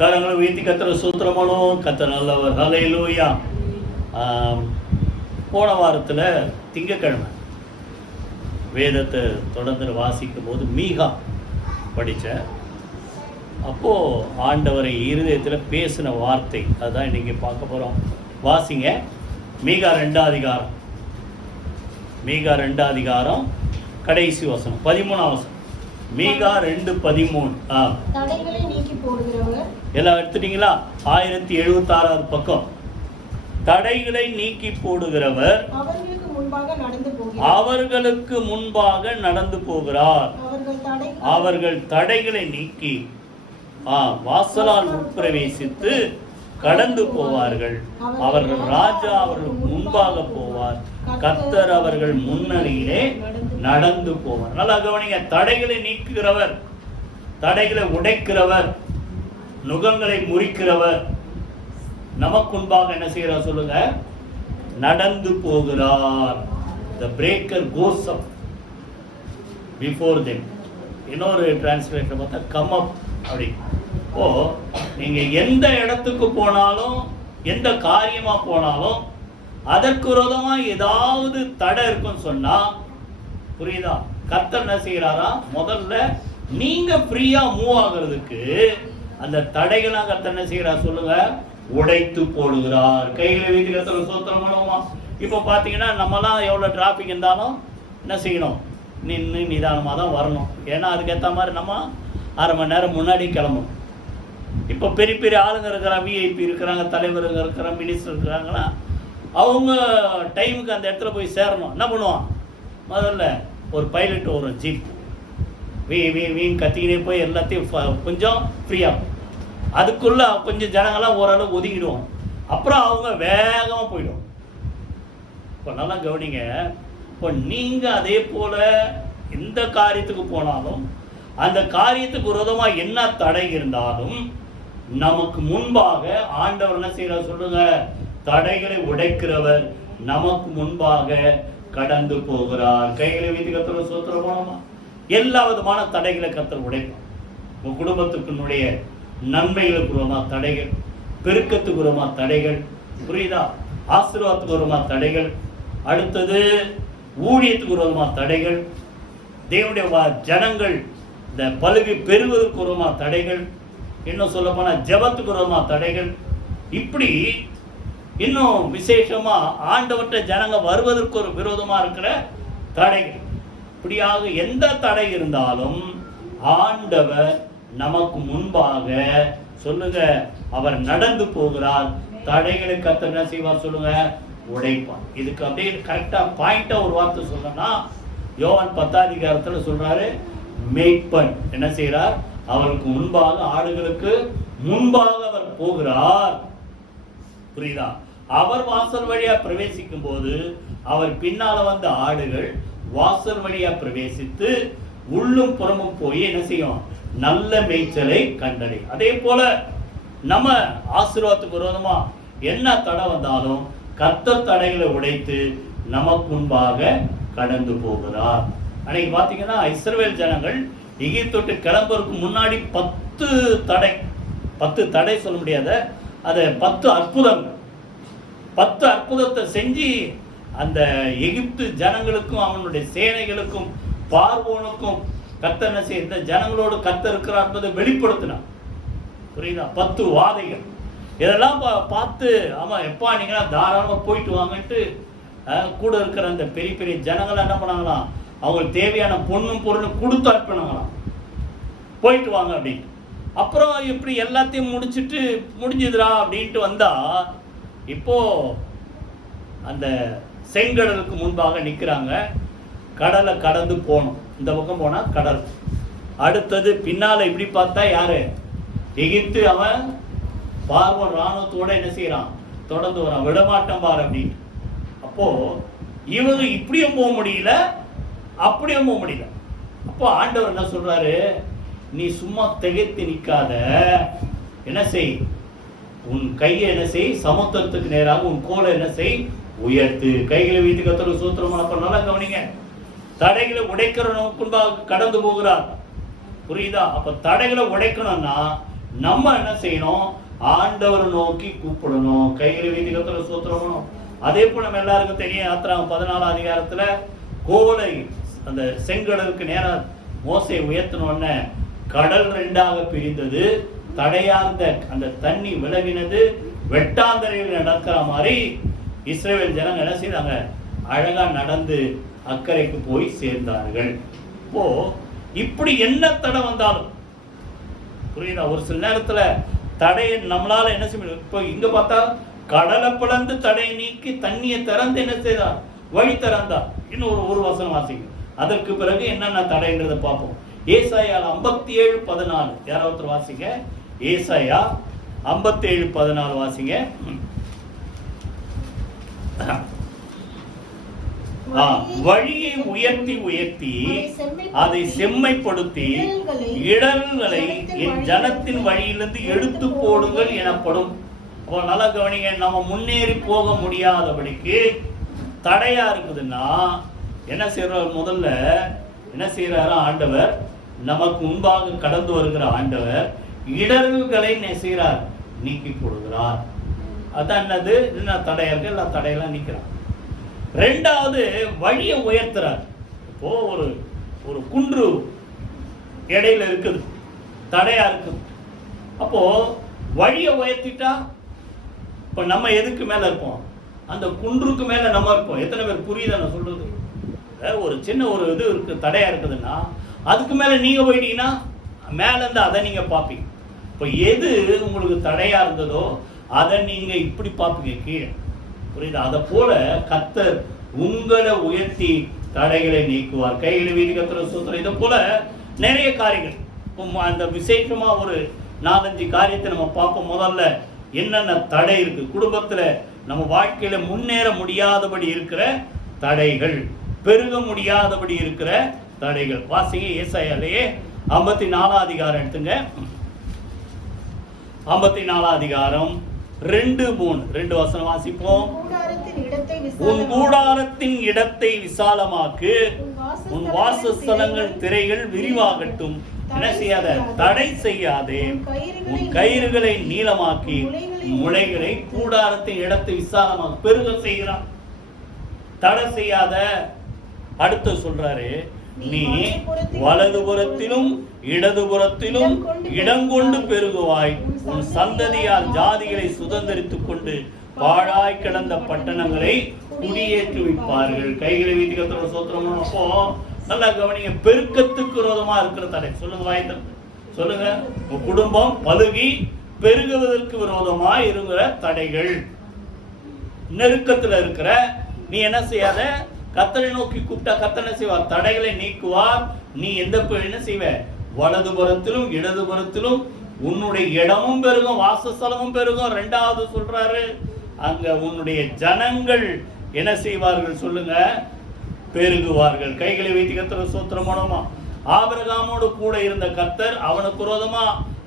கரங்களை வீழ்த்தி கத்திர சூத்திரமானோம். கத்திர நல்லவர். ஹல்லேலூயா. போன வாரத்தில் திங்கக்கிழமை வேதத்தை தொடர்ந்து வாசிக்கும் போது மீகா படித்தேன். அப்போது ஆண்டவரை இருதயத்தில் பேசின வார்த்தை அதுதான் இன்றைக்கி பார்க்க போகிறோம். வாசிங்க. மீகா 2ஆம் அதிகாரம். மீகா 2ஆம் அதிகாரம் கடைசி வசனம் 13ஆம் வசனம். மீகா 2:13. தடைகளை நீக்கி போடுகிறவர். எல்லாம் எடுத்துட்டீங்களா? 1076 பக்கம். தடைகளை நீக்கி போடுகிறவர் அவர்களுக்கு முன்பாக நடந்து போகிறார். அவர்கள் தடைகளை நீக்கி வாசலால் உட்பிரவேசித்து கடந்து போவார்கள். அவர்கள் ராஜா அவர்களுக்கு முன்பாக போவார். கர்த்தர் அவர்கள் முன்னணியிலே நடந்து போவார். நல்லா கவனிங்க. தடைகளை நீக்குகிறவர், தடைகளை உடைக்கிறவர், நுகங்களை முறிக்கிறவர் நமக்கு முன்பாக என்ன செய்கிறார் சொல்லுங்க? நடந்து போகிறார். The breaker goes up before them. இன்னொரு டிரான்ஸ்லேஷன் பார்த்தா come up அப்படி. ஓ, நீங்க எந்த இடத்துக்கு போனாலும், எந்த காரியமா போனாலும் அதற்கு விரோதமா ஏதாவது தடை இருக்குன்னு சொன்னா, புரியுதா? கர்த்தர் என்ன செய்யறாரா? முதல்ல நீங்க ஃப்ரீயா மூவ் ஆகுறதுக்கு அந்த தடைகளா கர்த்தர் என்ன செய்யறார் சொல்லுங்க? உடைத்து போடுகிறார். கைகளை வீதி கர்த்தர் சோத்திரம் பண்ணுவோமா? இப்போ பார்த்தீங்கன்னா நம்மலாம் எவ்வளோ டிராஃபிக் இருந்தாலும் என்ன செய்யணும்? நின்று நிதானமாக தான் வரணும். ஏன்னா அதுக்கேற்ற மாதிரி நம்ம 1/2 மணி நேரம் முன்னாடி கிளம்பணும். இப்போ பெரிய பெரிய ஆளுங்க இருக்கிறாங்க, விஐபி இருக்கிறாங்க, தலைவருங்க இருக்கிறாங்க, மினிஸ்டர் இருக்கிறாங்கன்னா அவங்க டைமுக்கு அந்த இடத்துல போய் சேரணும். என்ன பண்ணுவான்? முதல்ல ஒரு பைலட் ஒரு ஜீப் வீண் கத்திக்கினே போய் எல்லாத்தையும் கொஞ்சம் ஃப்ரீயாகும். அதுக்குள்ளே கொஞ்சம் ஜனங்கள்லாம் ஓரளவு ஒதுங்கிடுவோம். அப்புறம் அவங்க வேகமாக போயிடும். இப்போ நல்லா கவனிங்க. இப்போ நீங்கள் அதே போல் எந்த காரியத்துக்கு போனாலும் அந்த காரியத்துக்கு விரோதமாக என்ன தடை இருந்தாலும் நமக்கு முன்பாக ஆண்டவர் என்ன செய்கிறார் சொல்லுங்க? தடைகளை உடைக்கிறவர் நமக்கு முன்பாக கடந்து போகிறார். கைகளை வீட்டு கத்துற சோத்திரம் போனோமா? எல்லா விதமான தடைகளை கத்தர் உடைப்பார். உங்கள் குடும்பத்துக்குனுடைய நன்மைகளுக்கு உரமா தடைகள், பெருக்கத்துக்கு உரமா தடைகள், புரியுதா? ஆசீர்வாதத்துக்கு உரமா தடைகள், அடுத்தது ஊழியத்துக்கு உரமா தடைகள், தேவனுடைய ஜனங்கள் இந்த பலுகை பெறுவதற்கு உரமா தடைகள், இன்னும் சொல்ல போனா ஜெபத்துக்கு உரமா தடைகள், இப்படி இன்னும் விசேஷமா ஆண்டவற்ற ஜனங்க வருவதற்கு ஒரு விரோதமா இருக்கிற தடைகள். இப்படியாக எந்த தடை இருந்தாலும் ஆண்டவர் நமக்கு முன்பாக சொல்லுங்க அவர் நடந்து போகிறார். தடைகளை கர்த்தர் என்ன செய்வார் சொல்லுங்க? உடைப்பார். இதுக்கு அப்படியே கரெக்டா பாயிண்டா ஒரு வார்த்தை சொல்லணும்னா யோவான் 10ஆம் அதிகாரத்தில் சொல்றாரு, மேய்ப்பன் என்ன செய்யறார்? அவருக்கு முன்பாக, ஆடுகளுக்கு முன்பாக அவர் போகிறார். புரியுதா? அவர் வாசல் வழியா பிரவேசிக்கும் போது அவர் பின்னால வந்த ஆடுகள் வாசல் வழியா பிரவேசித்து உள்ளும் புறமும் போய் என்ன செய்யும்? நல்ல மேய்ச்சலை கண்டடை. அதே போல நம்ம ஆசீர்வாதத்துக்கு விரோதமா என்ன தடை வந்தாலும் கர்த்தர் தடைகளை உடைத்து நமக்கு முன்பாக கடந்து போகிறார். அன்னைக்கு பார்த்தீங்கன்னா இஸ்ரவேல் ஜனங்கள் எகிப்து கிளம்புறதுக்கு முன்னாடி 10 தடை, 10 தடை சொல்ல முடியாத, அதை 10 அற்புதங்கள், 10 அற்புதத்தை செஞ்சு அந்த எகிப்து ஜனங்களுக்கும் அவனுடைய சேனைகளுக்கும் பார்வோனுக்கும் கர்த்தர் என்ன செய்ய, இந்த ஜனங்களோடு கர்த்தர் இருக்கிறார் என்பதை வெளிப்படுத்தினார். புரியுதா? 10 வாதைகள். இதெல்லாம் பார்த்து ஆமாம் எப்பா நீங்களா தாராளமாக போயிட்டு வாங்கன்ட்டு கூட இருக்கிற அந்த பெரிய பெரிய ஜனங்கள் என்ன பண்ணாங்களாம்? அவங்களுக்கு தேவையான பொண்ணும் பொருளும் கொடுத்து அனுப்பினாங்களாம், போயிட்டு வாங்க அப்படின்ட்டு. அப்புறம் இப்படி எல்லாத்தையும் முடிஞ்சுதுரா அப்படின்ட்டு வந்தா இப்போ அந்த செங்கடலுக்கு முன்பாக நிற்கிறாங்க. கடலை கடந்து போகணும். இந்த பக்கம் போனால் கடல். அடுத்தது பின்னால் இப்படி பார்த்தா யாரு? எகிப்து அவன் பார்வோன் ராணுவத்தோட என்ன செய்யறான்? தொடர்ந்து வரான். விடமாட்டம் பார் அப்படின்னு. அப்போ இவங்க இப்படியும் போக முடியல, அப்படியும் போக முடியல. அப்போ ஆண்டவர் என்ன சொல்றாரு? நீ சும்மா திகைத்து நிற்காத, என்ன செய்? உன் கையை என்ன செய்? சமுத்திரத்துக்கு நேராக உன் கோலை என்ன செய்? உயர்த்து. கைகளை வீட்டு கத்தர் சூத்திரமான நல்லா கவனிங்க. தடைகளை உடைக்கிறவனுக்குள்ளாக கடந்து போகிறார். புரியுதா? அப்ப தடைகளை உடைக்கணும்னா நம்ம என்ன செய்யணும்? ஆண்டவர் நோக்கி கூப்பிடணும், கைகளை வைத்து கர்த்தரை ஸ்தோத்திரம். அதே போல நம்ம எல்லாருக்கும் தெரியும், யாத்திராகமம் 14 அதிகாரத்துல கோலை அந்த செங்கடலுக்கு நேரா மோசே உயர்த்தினோடனே கடல் 2ஆக பிரிந்தது, தடையார்ந்த அந்த தண்ணி விலகினது, வெட்டாந்தரையில் நடக்கிற மாதிரி இஸ்ரவேல் ஜனங்க என்ன செய்தாங்க? அழகா நடந்து அக்கறைக்கு போய் சேர்ந்தார்கள். இப்போ இப்படி என்ன தடை வந்தாலும் புரியுதா? ஒரு சில நேரத்துல தடையை நம்மளால என்ன செய்ய முடியும்? இப்போ இங்க பார்த்தா கடலை பிளந்து தடை நீக்கி தண்ணியை திறந்து என்ன செய்தார்? வழி திறந்தார். இன்னும் ஒரு வசனம் வாசிங்க. அதற்கு பிறகு என்னென்ன தடைன்றதை பார்ப்போம். ஏசாயா 57:14 யாராவது வாசிங்க. ஏசாயா 57:14 வாசிங்க. வழியை உயர்த்தி உயர்த்தி அதை செம்மைப்படுத்தி இடர்களை என் ஜனத்தின் வழியிலிருந்து எடுத்து போடுங்கள் எனப்படும். அப்போ நல்லா கவனிங்க, நம்ம முன்னேறி போக முடியாதபடிக்கு தடையா இருக்குதுன்னா என்ன செய்யறாரு? முதல்ல என்ன செய்யறாரு? ஆண்டவர் நமக்கு முன்பாக கடந்து வருகிற ஆண்டவர் இடர்களை என்ன செய்யறார்? நீக்கி போடுகிறார். அதான் என்னது? என்ன தடையா இருக்கு? எல்லா தடையெல்லாம் நீக்கிறார். ரெண்டாவது வழியை உயர்த்துறார். இப்போ ஒரு குன்று இடையில இருக்குது, தடையா இருக்குது. அப்போ வழியை உயர்த்திட்டா இப்ப நம்ம எதுக்கு மேல இருப்போம்? அந்த குன்றுக்கு மேல நம்ம இருப்போம். எத்தனை பேர் புரியுதா நான் சொல்றது? ஒரு சின்ன ஒரு இது இருக்கு, தடையா இருக்குதுன்னா அதுக்கு மேல நீங்க போயிட்டீங்கன்னா மேல இருந்து அதை நீங்க பார்ப்பீங்க. இப்போ எது உங்களுக்கு தடையா இருந்ததோ அதை நீங்க இப்படி பார்ப்பீங்க, கீழே. புரியுதா? அதை போல கர்த்தர் உங்களை உயர்த்தி தடைகளை நீக்குவார். கைகளை வீதி கர்த்தரை ஸ்தோத்திரம். இதை போல நிறைய காரியங்கள் அந்த விசேஷமா ஒரு 4-5 காரியத்தை நம்ம பார்ப்போம். முதல்ல என்னென்ன தடை இருக்கு குடும்பத்துல, நம்ம வாழ்க்கையில முன்னேற முடியாதபடி இருக்கிற தடைகள், பெருக முடியாதபடி இருக்கிற தடைகள். வாசிங்க. ஏசாயாலேயே 54 அதிகாரம் எடுத்துங்க. 54 அதிகாரம் 2-3 வசனம் வாசிப்போம். உன் கூடாரத்தின் இடத்தை விசாலமாக்கு, உன் வாசஸ்தலங்கள் திரைகள் விரிவாகட்டும். என்ன செய்யாத? தடை செய்யாதே. உன் கயிறுகளை நீளமாக்கி முளைகளை கூடாரத்தின் இடத்தை விசாலமாக்கு. பெருக செய்கிறான், தடை செய்யாத. அடுத்து சொல்றாரு, நீ வலதுபுறத்திலும் இடதுபுறத்திலும் இடங்கொண்டு பெருகுவாய். உன் சந்ததியார் ஜாதிகளை சுதந்திரித்துக் கொண்டு பாழாய் கிடந்த பட்டணங்களை குடியேற்றி வைப்பார்கள். கைகளை வீதி கர்த்தரோட ஸ்தோத்திரம். அப்போ நல்லா கவனிங்க, பெருக்கத்துக்கு விரோதமா இருக்கிற தடை. சொல்லுங்க, வாய்த்தல் சொல்லுங்க. உன் குடும்பம் பலுகி பெருகுவதற்கு விரோதமா இருக்கிற தடைகள், நெருக்கத்துல இருக்கிற நீ என்ன செய்யாத? கர்த்தரை நோக்கி கூப்பிட்டா கர்த்தர் என்ன செய்வார்? தடைகளை நீக்குவார். நீ என்ன செய்வ? வலதுபுறத்திலும் இடதுபுறத்திலும் உன்னுடைய இடமும் பெருகும், வாசஸ்தலமும் பெருகும். ரெண்டாவது சொல்றாரு, அங்க உன்னுடைய ஜனங்கள் என்ன செய்வார்கள்? சொல்லுங்க, பெருகுவார்கள். கைகளை வைத்து கர்த்தரை ஸ்தோத்திரம் பண்ணுமா. ஆபிரகாமோடு கூட இருந்த கர்த்தர் அவனுக்கு விரோதமா,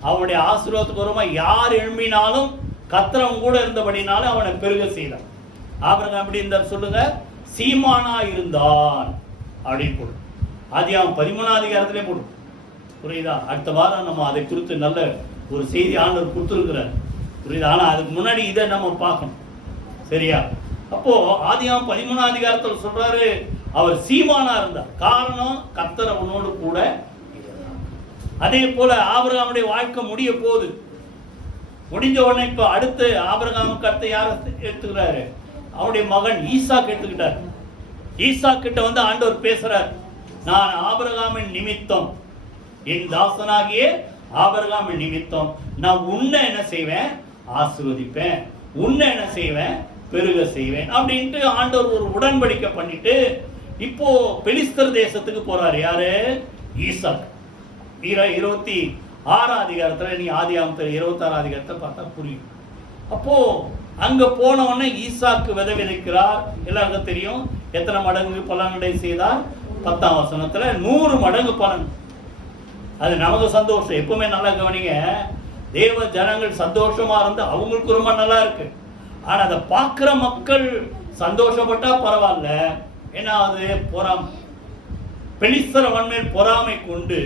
அவனுடைய ஆசீர்வாதத்துக்கு விரோதமா யார் எழும்பினாலும் கர்த்தர் கூட இருந்தபடினால அவனை பெருக செய்தார். ஆபிரகாம் எப்படி இருந்தார்? சொல்லுங்க, சீமானா இருந்தான் அப்படின்னு போடும். ஆதியாகமம் 13 அதிகாரத்திலே போடும். புரியுதா? அடுத்த வாரம் நம்ம அதை குறித்து நல்ல ஒரு செய்தி ஆண்டவர் கொடுத்துருக்கிறார். புரியுதா? ஆனா அதுக்கு முன்னாடி இதை நம்ம பார்க்கணும், சரியா? அப்போ ஆதியாகமம் 13 அதிகாரத்தில் சொல்றாரு, அவர் சீமானா இருந்தார். காரணம், கர்த்தர் அவனோடு கூட. அதே போல ஆபிரகாமுடைய வாழ்க்கை முடிய போகுது. முடிஞ்ச உடனே இப்ப அடுத்து ஆபிரகாமுக்கு அடுத்து யார எடுத்துக்கிறாரு? அவருடைய மகன் ஈசாக் எடுத்துக்கிட்டார். ஈசாக் கிட்ட வந்து ஆண்டவர் பேசுறார், நான் ஆபிரகாமின் நிமித்தம், என் தாசனாகிய ஆபிரகாமின் நிமித்தம் நான் உன்னை என்ன செய்வேன்? ஆசீர்வதிப்பேன். உன்னை என்ன செய்வேன்? பெருக செய்வேன் அப்படின்ட்டு ஆண்டவர் ஒரு உடன்படிக்கை பண்ணிட்டு இப்போ பெலிஸ்தர் தேசத்துக்கு போறாரு. யாரு? ஈசாக். 26 அதிகாரத்துல, நீ ஆதியாகமத்தில் 26 அதிகாரத்தை பார்த்தா புரியும். அப்போ அங்க போன உடனே ஈசாக்கு விதை விதைக்கிறார். எல்லாருக்கும் தெரியும் எத்தனை மடங்கு பலன்களை செய்தார்? 10ஆம் வசனத்துல 100 மடங்கு பலன். அது நமக்கு சந்தோஷம். எப்பவுமே நல்லா கவனிங்க, தேவ ஜனங்கள் சந்தோஷமா இருந்து அவங்களுக்கு ரொம்ப நல்லா இருக்கு. ஆனா அதை பார்க்கிற மக்கள் சந்தோஷப்பட்டா பரவாயில்ல. ஏன்னா அது பொறாமை, பெலிஸ்தர் அவன் மேல் பொறாமை கொண்டு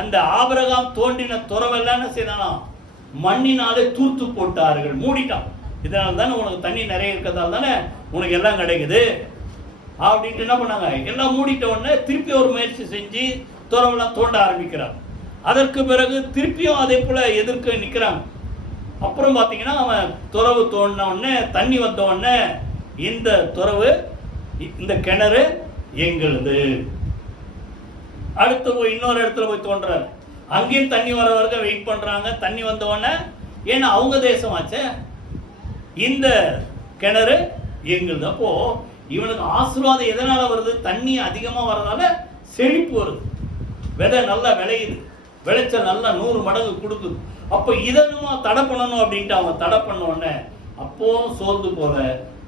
அந்த ஆபிரகாம் தோன்றின துறவெல்லாம் என்ன செய்தானா, மண்ணினாலே தூர்த்து போட்டார்கள், மூடிட்டான். இதனால தானே உனக்கு தண்ணி நிறைய இருக்கிறதால தானே உனக்கு எல்லாம் கிடைக்குது அப்படின்ட்டு என்ன பண்ணாங்க, எல்லாம் மூடிட்ட உடனே திருப்பி ஒரு முயற்சி செஞ்சு துறவெல்லாம் தோண்ட ஆரம்பிக்கிறார். அதற்கு பிறகு திருப்பியும் அதே போல எதிர்க்க நிற்கிறாங்க. அப்புறம் பார்த்தீங்கன்னா அவன் துறவு தோண்டின உடனே தண்ணி வந்த உடனே இந்த துறவு, இந்த கிணறு எங்களுது. அடுத்து போய் இன்னொரு இடத்துல போய் தோன்றாரு. அங்கேயும் தண்ணி வர வரைக்கும் வெயிட் பண்றாங்க. தண்ணி வந்த உடனே, ஏன்னா அவங்க தேசமாச்சே, இந்த கிணறு எங்களுது. அப்போ இவனுக்கு ஆசீர்வாதம் எதனால வருது? தண்ணி அதிகமாக வரனால செழிப்பு வருது, விதை நல்லா விளையுது, விளைச்சல் நல்லா 100 மடங்கு கொடுக்குது. அப்போ இதனுமா தடை பண்ணணும் அப்படின்ட்டு அவங்க தடை பண்ண உடனே அப்போ சோர்ந்து போல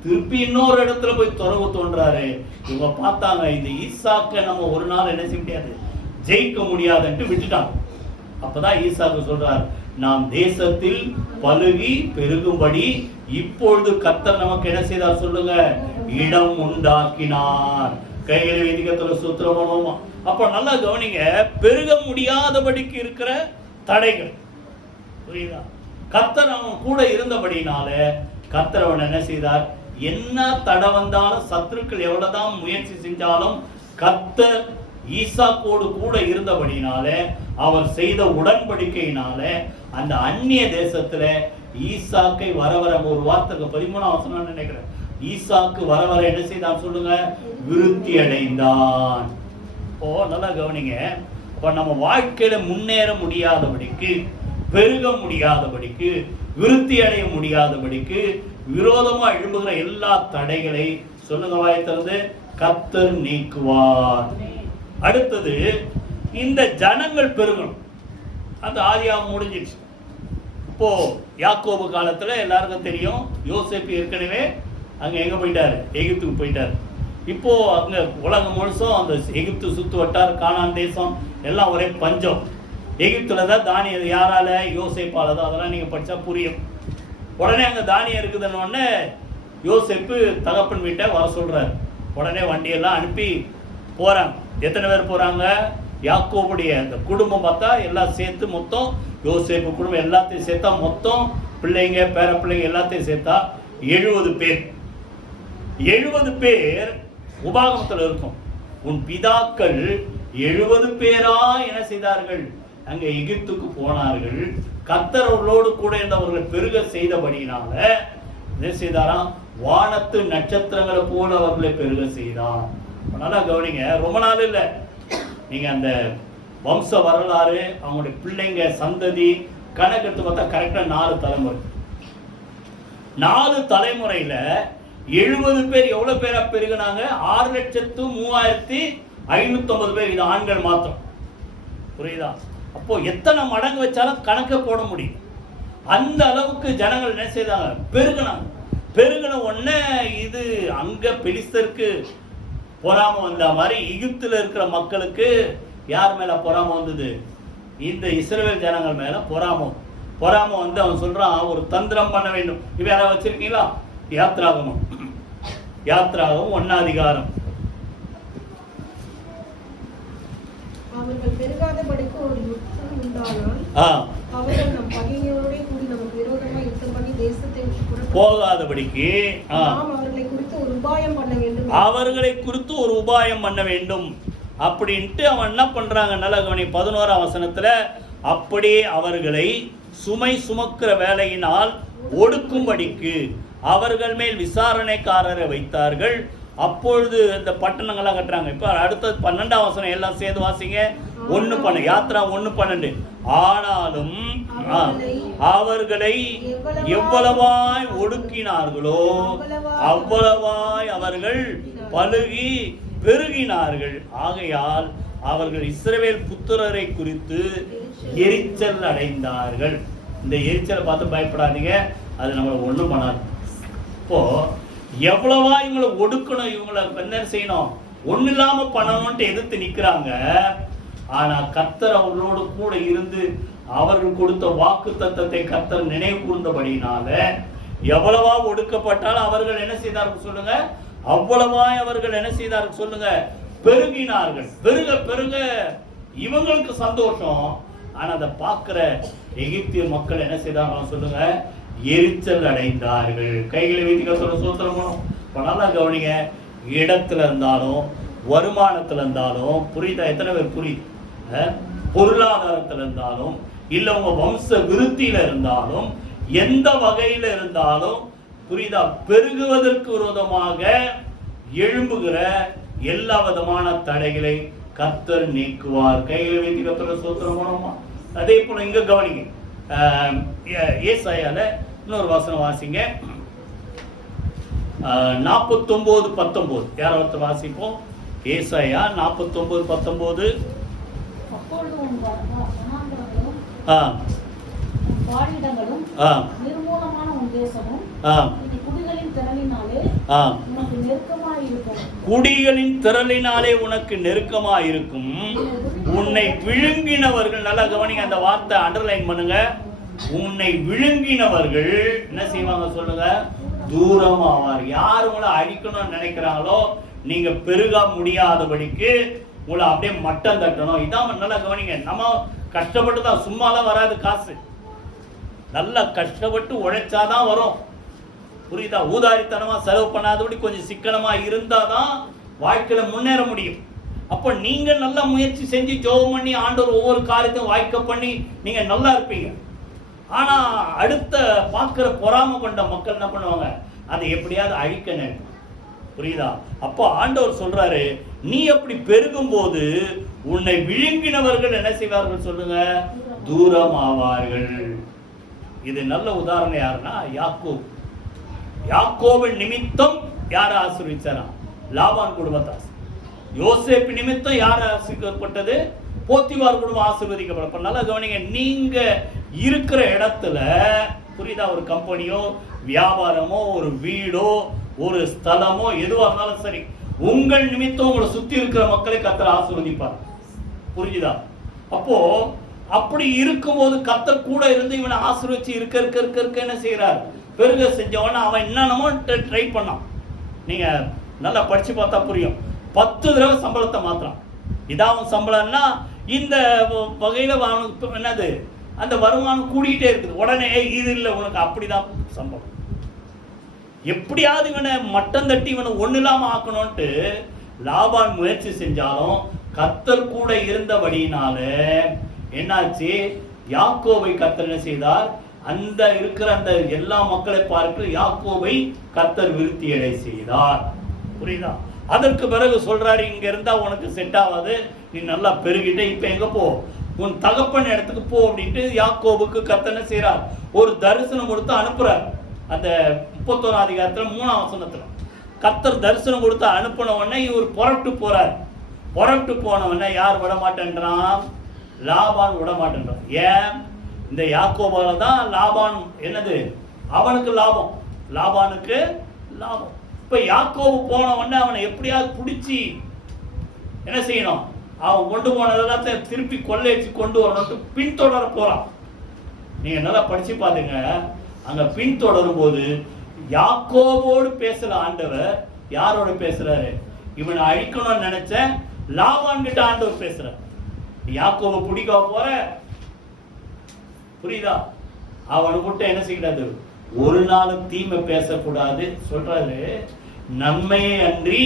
திருப்பி இன்னொரு இடத்துல போய் துறவு தோன்றாரு. இவங்க பார்த்தாங்க, இந்த ஈசாக்கை நம்ம ஒரு நாள் என்ன செய்ய முடியாது, ஜெயிக்க முடியாதுன்ட்டு விட்டுட்டாங்க. அப்பதான் ஈசாக்கு சொல்றார், நாம் தேசத்தில் பலுகி பெருகும்படி இப்பொழுது கர்த்தர் நமக்கு என்ன செய்தார் சொல்லுங்க, இடம் உண்டாக்கினார். கைகளை வேதிக்கத்துல சுத்திரமோமா. அப்ப நல்லா கவனிங்க, பெருக முடியாதபடிக்கு இருக்கிற தடைகள், புரியுதா? கர்த்தர் அவன் கூட இருந்தபடினால கர்த்தர் அவன் என்ன செய்தார், என்ன தடை வந்தாலும் சத்துருக்கள் எவ்வளவுதான் முயற்சி செஞ்சாலும் கர்த்தர் ஈசாக்கோடு கூட இருந்தபடினால, அவர் செய்த உடன்படிக்கையினால அந்த அந்நிய தேசத்துல ஈசாக்கை வர ஒரு வார்த்தைக்கு 13ஆம் வசனம் நினைக்கிறேன், ஈசாக்கு வர என்ன செய்தான் சொல்லுங்க, விருத்தி அடைந்தான். இப்போ நல்லா கவனிங்க, இப்போ நம்ம வாழ்க்கையில முன்னேற முடியாதபடிக்கு, பெருக முடியாதபடிக்கு, விருத்தி அடைய முடியாதபடிக்கு விரோதமா எழும்புகிற எல்லா தடைகளை சொல்லுங்க வாய் திறந்து, கர்த்தர் நீக்குவார். அடுத்தது, இந்த ஜனங்கள் பெருகணும். அந்த ஆதியாகமம் முடிஞ்சிடுச்சு. இப்போ யாக்கோபு காலத்துல எல்லாருக்கும் தெரியும், யோசேப்பு ஏற்கனவே அங்க எங்க போயிட்டாரு, எகிப்துக்கு போயிட்டாரு. இப்போ அங்க உலகம் முழுசும் அந்த எகிப்து சுத்து வட்டார், கானான் தேசம் எல்லாம் ஒரே பஞ்சம். எகிப்துல தான் தானியம், யாரால, யோசேப்பால தான். அதெல்லாம் நீங்க படிச்சா புரியும். உடனே அங்க தானியம் இருக்குதுன்னு உடனே யோசேப்பு தகப்பன் வீட்டை வர சொல்றாரு. உடனே வண்டியெல்லாம் அனுப்பி போறாங்க. எத்தனை பேர் போறாங்க, யாக்கோபுடைய அந்த குடும்பம் பார்த்தா எல்லாம் சேர்த்து மொத்தம், யோசேப்பு குடும்பம் எல்லாத்தையும் சேர்த்தா மொத்தம் பிள்ளைங்க பேர பிள்ளைங்க எல்லாத்தையும் சேர்த்தா 70 பேர். 70 பேர் உபாகமத்தில் இருக்கும். உன் பிதாக்கள் 70 பேரா என்ன செய்தார்கள், அங்க எகிப்துக்கு போனார்கள். கர்த்தர் அவர்களோடு கூட இருந்தவர்கள் பெருக செய்தபடியினால என்ன செய்தாராம், வானத்து நட்சத்திரங்களை போல அவர்களை பெருக செய்தார். நல்லா கவனிங்க, ரொம்ப நாள் இல்லை, நீங்க அந்த வம்ச வரலாறு, அவங்களுடைய பிள்ளைங்க சந்ததி கணக்கெடுத்து பார்த்தா கரெக்டா 4 தலைமுறை. 4 தலைமுறையில 70 பேர் எவ்வளவு பேரா பெருகினாங்க, 6,03,550 பேர். இது ஆண்கள் மாத்திரம், புரியுதா? அப்போ எத்தனை மடங்கு வச்சாலும் கணக்க போட முடியும். அந்த அளவுக்கு ஜனங்கள் என்ன செய்தாங்க, பெருகினாங்க. பெருகின உடனே இது அங்க பெலிஸ்தருக்கு பொறாம வந்த மாதிரி எகிப்துல இருக்கிற மக்களுக்கு யார் மேல பொறாம வந்தது, இந்த இஸ்ரவேல் ஜனங்கள் மேல பொறாம வந்து அவன் சொல்றான், ஒரு தந்திரம் பண்ண வேண்டும். இப்ப யாராவது வச்சிருக்கீங்களா, யாத்ராகமம் 1ஆம் அதிகாரம். அவர்கள் பெருகாதபடிக்கு ஒரு யுத்தம் உண்டானால் அவர்கள் நம் பகைஞரோடே கூடி நமக்கு விரோதமாய் யுத்தம் பண்ணி தேசத்தை விட்டு போகாதபடிக்கு அவர்களை குறித்து ஒரு உபாயம் பண்ண வேண்டும், அவர்களை குறித்து ஒரு உபாயம் பண்ண வேண்டும் அப்படின்ட்டு அவன் என்ன பண்றாங்க, நல்ல கவனி 11ஆம் வசனத்துல, அப்படியே அவர்களை சுமை சுமக்கிற வேலையினால் ஒடுக்கும்படிக்கு அவர்கள் மேல் விசாரணைக்காரரை வைத்தார்கள். அப்பொழுது இந்த பட்டணங்கள்லாம் கட்டுறாங்க. இப்போ அடுத்தது 12ஆம் வசனம் எல்லாம் சேர்ந்து வாசிங்க. 1:12 யாத்ரா 1:12. ஆனாலும் அவர்களை எவ்வளவாய் ஒடுக்கினார்களோ அவ்வளவாய் அவர்கள் பலுகி பெருகினார்கள். ஆகையால் அவர்கள் இஸ்ரவேல் புத்திரரை குறித்து எரிச்சல் அடைந்தார்கள். இந்த எரிச்சலை பார்த்து பயப்படாதீங்க, அது நம்மளை ஒன்றும் பண்ணாது. இப்போ எவ்வளவா இவங்களை ஒடுக்கணும், இவங்களை என்ன செய்யணும், ஒன்றும் இல்லாம பண்ணணும்ட்டு எதிர்த்து நிற்கிறாங்க. ஆனா கர்த்தர் அவர்களோடு கூட இருந்து அவர்கள் கொடுத்த வாக்கு தத்தத்தை கர்த்தர் நினைவு கூர்ந்தபடினால எவ்வளவா ஒடுக்கப்பட்டாலும் அவர்கள் என்ன செய்தார்கள் சொல்லுங்க, அவ்வளவாய் அவர்கள் என்ன செய்தார்கள் சொல்லுங்க, பெருகினார்கள். பெருக பெருக இவங்களுக்கு சந்தோஷம். ஆனா அதை பார்க்கிற எகிப்திய மக்கள் என்ன செய்தாங்க சொல்லுங்க, எரிச்சல் அடைந்தார்கள். கைகளை வைத்து கர்த்தரை ஸ்தோத்திரம் பண்ணணும். இப்போ நல்லா கவனிங்க, இடத்துல இருந்தாலும் வருமானத்துல இருந்தாலும், புரியுதா? எத்தனை பேர் புரியுது? பொருளாதாரத்துல இருந்தாலும் இல்ல உங்க வம்ச விருத்தியில இருந்தாலும் எந்த வகையில இருந்தாலும், புரியுதா, பெருகுவதற்கு விரோதமாக எழும்புகிற எல்லா விதமான தடைகளை கர்த்தர் நீக்குவார். கைகளை வைத்து கர்த்தரை ஸ்தோத்திரம் பண்ணுவோமா? அதே போல இங்க கவனிங்க, ஏசாயால இன்னொரு வசனம் வாசிங்க, 49:19. யாரை ஒருத்தர் வாசிப்போம்? ஏசாயா 49:19. குடிகளின் திரளினாலே உனக்கு நெருக்கமாயிருக்கும், உன்னை விழுங்கினவர்கள், நல்லா கவனிங்க, அந்த வார்த்தை அண்டர்லைன் பண்ணுங்க. உன்னை விழுங்கினவர்கள் என்ன செய்வாங்க சொல்லுங்க, தூரம் ஆவார். யார் உங்களை அழிக்கணும்னு நினைக்கிறாங்களோ நீங்க பெருக முடியாதபடிக்கு உங்களை அப்படியே மட்டம் தட்டணும். இதான் நல்லா கவனிங்க. நம்ம கஷ்டப்பட்டு தான், சும்மாலாம் வராது காசு, நல்லா கஷ்டப்பட்டு உழைச்சாதான் வரும். புரியுதா? ஊதாரித்தனமா செலவு பண்ணாதபடி கொஞ்சம் சிக்கனமா இருந்தாதான் வாழ்க்கையில முன்னேற முடியும். அப்ப நீங்க நல்ல முயற்சி செஞ்சு ஜெபம் பண்ணி ஆண்டவர் ஒவ்வொரு காரியத்தையும் வாய்க்க பண்ணி நீங்க நல்லா இருப்பீங்க. ஆனா அடுத்த பார்க்கிற பொறாமை கொண்ட மக்கள் என்ன பண்ணுவாங்க, அதை எப்படியாவது அழிக்க நினைப்பாங்க. புரியுதா? அப்போ ஆண்டவர் சொல்றாரு, நீ அப்படி பெருகும் போது உன்னை விழுங்கினவர்கள் என்ன செய்வார்கள் சொல்லுங்க, தூரம் ஆவார்கள். இது நல்ல உதாரணம் யாருன்னா யாக்கோபு. யாக்கோபின் நிமித்தம் யார் ஆசீர்வதிச்சாரா? லாபான் குடும்பத்தை. யோசேப்பு நிமித்தம் யார் ஆசீர்வதிக்கப்பட்டது? போத்திபார் குடும்பம் ஆசீர்வதிக்கப்படும். நல்லா கவனிங்க, நீங்க இருக்கிற இடத்துல, புரியுதா, ஒரு கம்பெனியோ வியாபாரமோ ஒரு வீடோ ஒரு ஸ்தலமோ எதுவாக இருந்தாலும் சரி, உங்கள் நிமித்தம் உங்களை சுத்தி இருக்கிற மக்களை கர்த்தர் ஆசீர்வதிப்பார். புரியுதா? அப்போ அப்படி இருக்கும்போது கர்த்தர் கூட இருந்து இவனை ஆசீர்வதிச்சு இருக்க என்ன செய்யறார், பெருக செஞ்சவன அவன் என்னென்னமோ ட்ரை பண்ணான். நீங்க நல்லா படிச்சு பார்த்தா புரியும். 10 தடவை சம்பளத்தை மாத்திரம். இதான் சம்பளம்னா இந்த வகையில அவனுக்கு என்னது, அந்த வருமானம் கூடிக்கிட்டே இருக்குது. உடனே இது இல்லை உனக்கு, அப்படிதான் சம்பளம். எப்படியாவது இவனை மட்டம் தட்டி இவனை ஒண்ணு இல்லாம ஆக்கணும்ட்டு லாபான் முயற்சி செஞ்சாலும் கர்த்தர் கூட இருந்தபடியினால என்னாச்சு, யாக்கோபை கர்த்தர் என்ன செய்தார், அந்த இருக்கிற அந்த எல்லா மக்களை பார்க்க யாக்கோபை கர்த்தர் விருத்தி அடை செய்தார். புரியுதா? அதற்கு பிறகு சொல்றாரு, இங்க இருந்தா உனக்கு செட் ஆகாது, நீ நல்லா பெருகிட்ட, இப்ப எங்க போ, உன் தகப்பன் இடத்துக்கு போ அப்படின்ட்டு யாக்கோபுக்கு கர்த்தர் என்ன செய்யறார், ஒரு தரிசனம் கொடுத்து அனுப்புறார். அந்த 31 அதிகாரத்துல 3ஆம் வசனத்துல கர்த்தர் தரிசனம் கொடுத்து அனுப்பின உடனே இவர் புறப்பட்டு போறார். புறப்பட்டு போன உடனே யார் விட மாட்டேன்றான், லாபான் விட மாட்டேன்றான். ஏன்? இந்த யாக்கோபால தான் லாபான் என்னது, அவனுக்கு லாபம், லாபானுக்கு லாபம். இப்ப யாக்கோபு போன உடனே அவனை எப்படியாவது பிடிச்சி என்ன செய்யணும், அவன் கொண்டு போனதெல்லாம் திருப்பி கொள்ளையடிச்சு கொண்டு வரணும், பின்தொடர போறான். நீங்க நல்லா படிச்சு பாத்துங்க. அங்க பின்தொடரும் போது யாக்கோபோடு பேசல ஆண்டவர், யாரோட பேசுறாரு, இவனை அழிக்கணும்னு நினைச்ச லாபான் கிட்ட ஆண்டவர் பேசுறார். யாக்கோபை பிடிக்க போற, புரியுதா? அவனு மட்டும் என்ன செய்யக்கூடாது, ஒரு நாளும் தீமை பேசக்கூடாது சொல்றாரு. நன்மையை அன்றி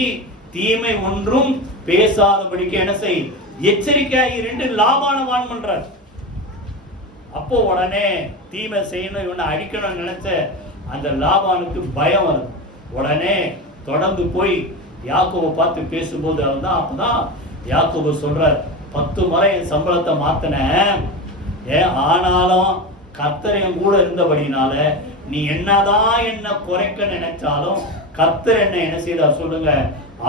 தீமை ஒன்றும் பேசாதபடிக்கு என்ன செய், எச்சரிக்கையாகி 2 லாபான வான் பண்றார். அப்போ உடனே தீமை செய்யணும், இவனை அழிக்கணும்னு நினைச்ச அந்த லாபானுக்கு பயம் வருது. உடனே தொடர்ந்து போய் யாக்கோபை பார்த்து பேசும்போது அவன்தான் அப்பதான் யாக்கோபு சொல்றார், 10 முறை என் சம்பளத்தை மாத்தினேன், ஆனாலும் கர்த்தர் கூட இருந்தபடினால நீ என்னதான் என்ன குறைக்க நினைச்சாலும் கர்த்தர் என்ன செய்தார் சொல்லுங்க,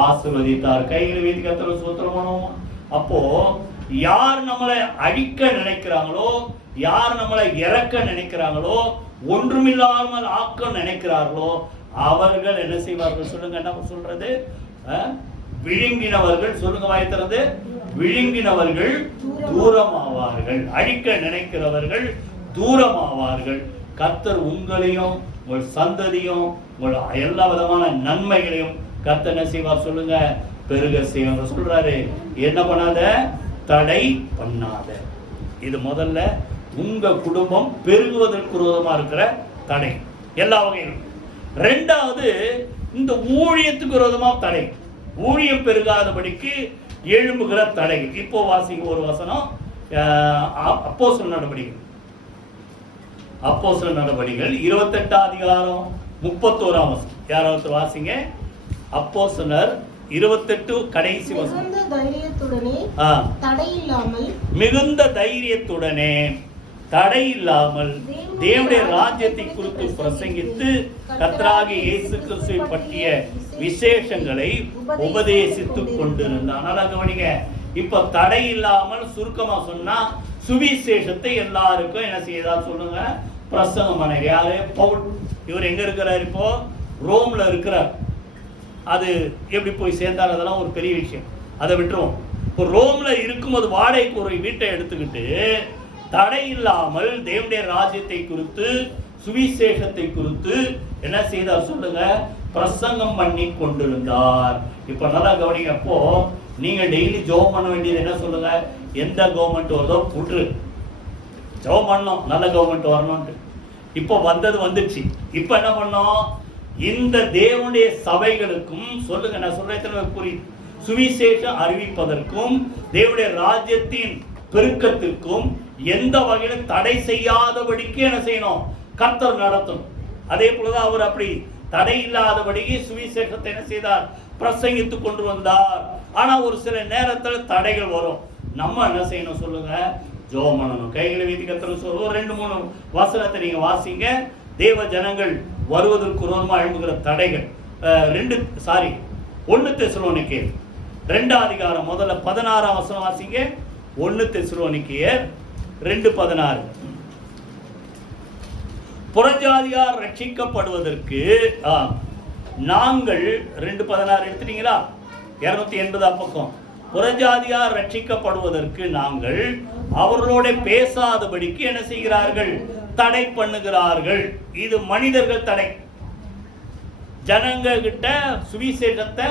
ஆசீர்வதித்தார். கைகளை வைத்து கர்த்தரை ஸ்தோத்திரம் பண்ணுவோம். அப்போ யார் நம்மளை அழிக்க நினைக்கிறாங்களோ, யார் நம்மளை இறக்க நினைக்கிறாங்களோ, ஒன்றுமில்லாமல் ஆக்க நினைக்கிறார்களோ, அவர்கள் என்ன செய்வார்கள் சொல்லுங்க, என்ன சொல்றது, விழுங்கினவர்கள் சொல்லுங்க, வாய்த்திறது, விழுங்கினவர்கள் தூரமாவார்கள், அழிக்க நினைக்கிறவர்கள் தூரமாவார்கள். கர்த்தர் உங்களையும் உங்கள் சந்ததியும் உங்கள் எல்லா விதமான நன்மைகளையும் கர்த்தர் என்ன செய்வார் சொல்லுங்க, பெருக செய்வாங்க சொல்றாரு. என்ன பண்ணாத, தடை பண்ணாத. இது முதல்ல உங்க குடும்பம் பெருகுவதற்கு விரோதமா இருக்கிற தடை எல்லா வகையிலும். ரெண்டாவது, இந்த ஊழியத்துக்கு விரோதமா தடை, ஊழியம் பெருகாதபடிக்கு எழும்புகிற தடை. இப்போ வாசிங்க ஒரு வசனம், அப்போஸ்தலர் நடபடிகள் 28 அதிகாரம் 31 வசனம். யாராவது வாசிங்க. அப்போஸ்தலர் 28 கடைசி வசனம். மிகுந்த தைரியத்துடனே தடை இல்லாமல் தேவனுடைய ராஜ்யத்தை குறித்து பிரசங்கித்து கர்த்தராகிய இயேசு கிறிஸ்துவை பற்றிய விசேஷங்களை உபதேசித்துக் கொண்டிருந்தான். நல்லா கவனிங்க. இப்ப தடை இல்லாமல் சுருக்கமா சொன்னா சுவிசேஷத்தை எல்லாருக்கும் என்ன செய்யறா சொல்லுங்க, பிரசங்கம் பண்ண. யாரு? பவுல். இவர் எங்க இருக்கிறார்? இப்போ ரோம்ல இருக்கிறார். அது எப்படி போய் சேர்ந்தார் அதெல்லாம் ஒரு பெரிய விஷயம், அதை விட்டுருவோம். இப்போ ரோம்ல இருக்கும்போது வாடகைக்கு ஒரு வீட்டை எடுத்துக்கிட்டு தடை இல்லாமல் தேவனுடைய ராஜ்யத்தை குறித்து சுவிசேஷத்தை குறித்து என்ன செய்தார் சொல்லுங்க, பிரசங்கம் பண்ணி கொண்டிருந்தார். இப்ப நல்லா கவனிங்க. அப்போ நீங்க டெய்லி ஜெபம் பண்ண வேண்டியது என்ன சொல்லுங்க, எந்த கவர்மெண்ட் வருதோ புற்று ஜெபம் பண்ணோம், நல்ல கவர்மெண்ட் வரணும்ட்டு. இப்போ வந்தது வந்துச்சு. இப்போ என்ன பண்ணோம், இந்த தேவனுடைய சபைகளுக்கும் சொல்லுங்க, நான் சொல்றேன் புரியுது, சுவிசேஷம் அறிவிப்பதற்கும் தேவனுடைய ராஜ்யத்தின் பெருக்கத்திற்கும் எந்த வகையிலும் தடை செய்யாதபடிக்கு என்ன செய்யணும், கர்த்தர் நடத்தணும். அதே போலதான் அவர் அப்படி தடை இல்லாதபடிக்கு சுவிசேஷத்தை என்ன செய்தார், பிரசங்கித்துக் கொண்டு வந்தார். ஆனா ஒரு சில நேரத்தில் தடைகள் வரும். நம்ம என்ன செய்யணும் சொல்லுங்க, ஜெபம் பண்ணணும், கைகளை வீதி கர்த்தர் சொல்லுவோம். 2-3 வசனத்தை நீங்க வாசிங்க. தேவ ஜனங்கள் வருவதற்கு விரோதமாக எழும்புகிற தடைகள். 1 தெசலோனிக்கேயர் 2 அதிகாரம் முதல்ல 16 வசனம் வாசிங்க. 1 தெசலோனிக்கேயர் 2:16. புறஜாதியார் ரட்சிக்கப்படுவதற்கு நாங்கள் 2:16 எடுத்துட்டீங்களா? 280 பக்கம். புறஜாதியார் ரட்சிக்கப்படுவதற்கு நாங்கள் அவர்களோட பேசாதபடிக்கு என்ன செய்கிறார்கள், தடை பண்ணுகிறார்கள். இது மனிதர்கள் தடை. ஜனங்க கிட்ட சுவிசேஷத்தை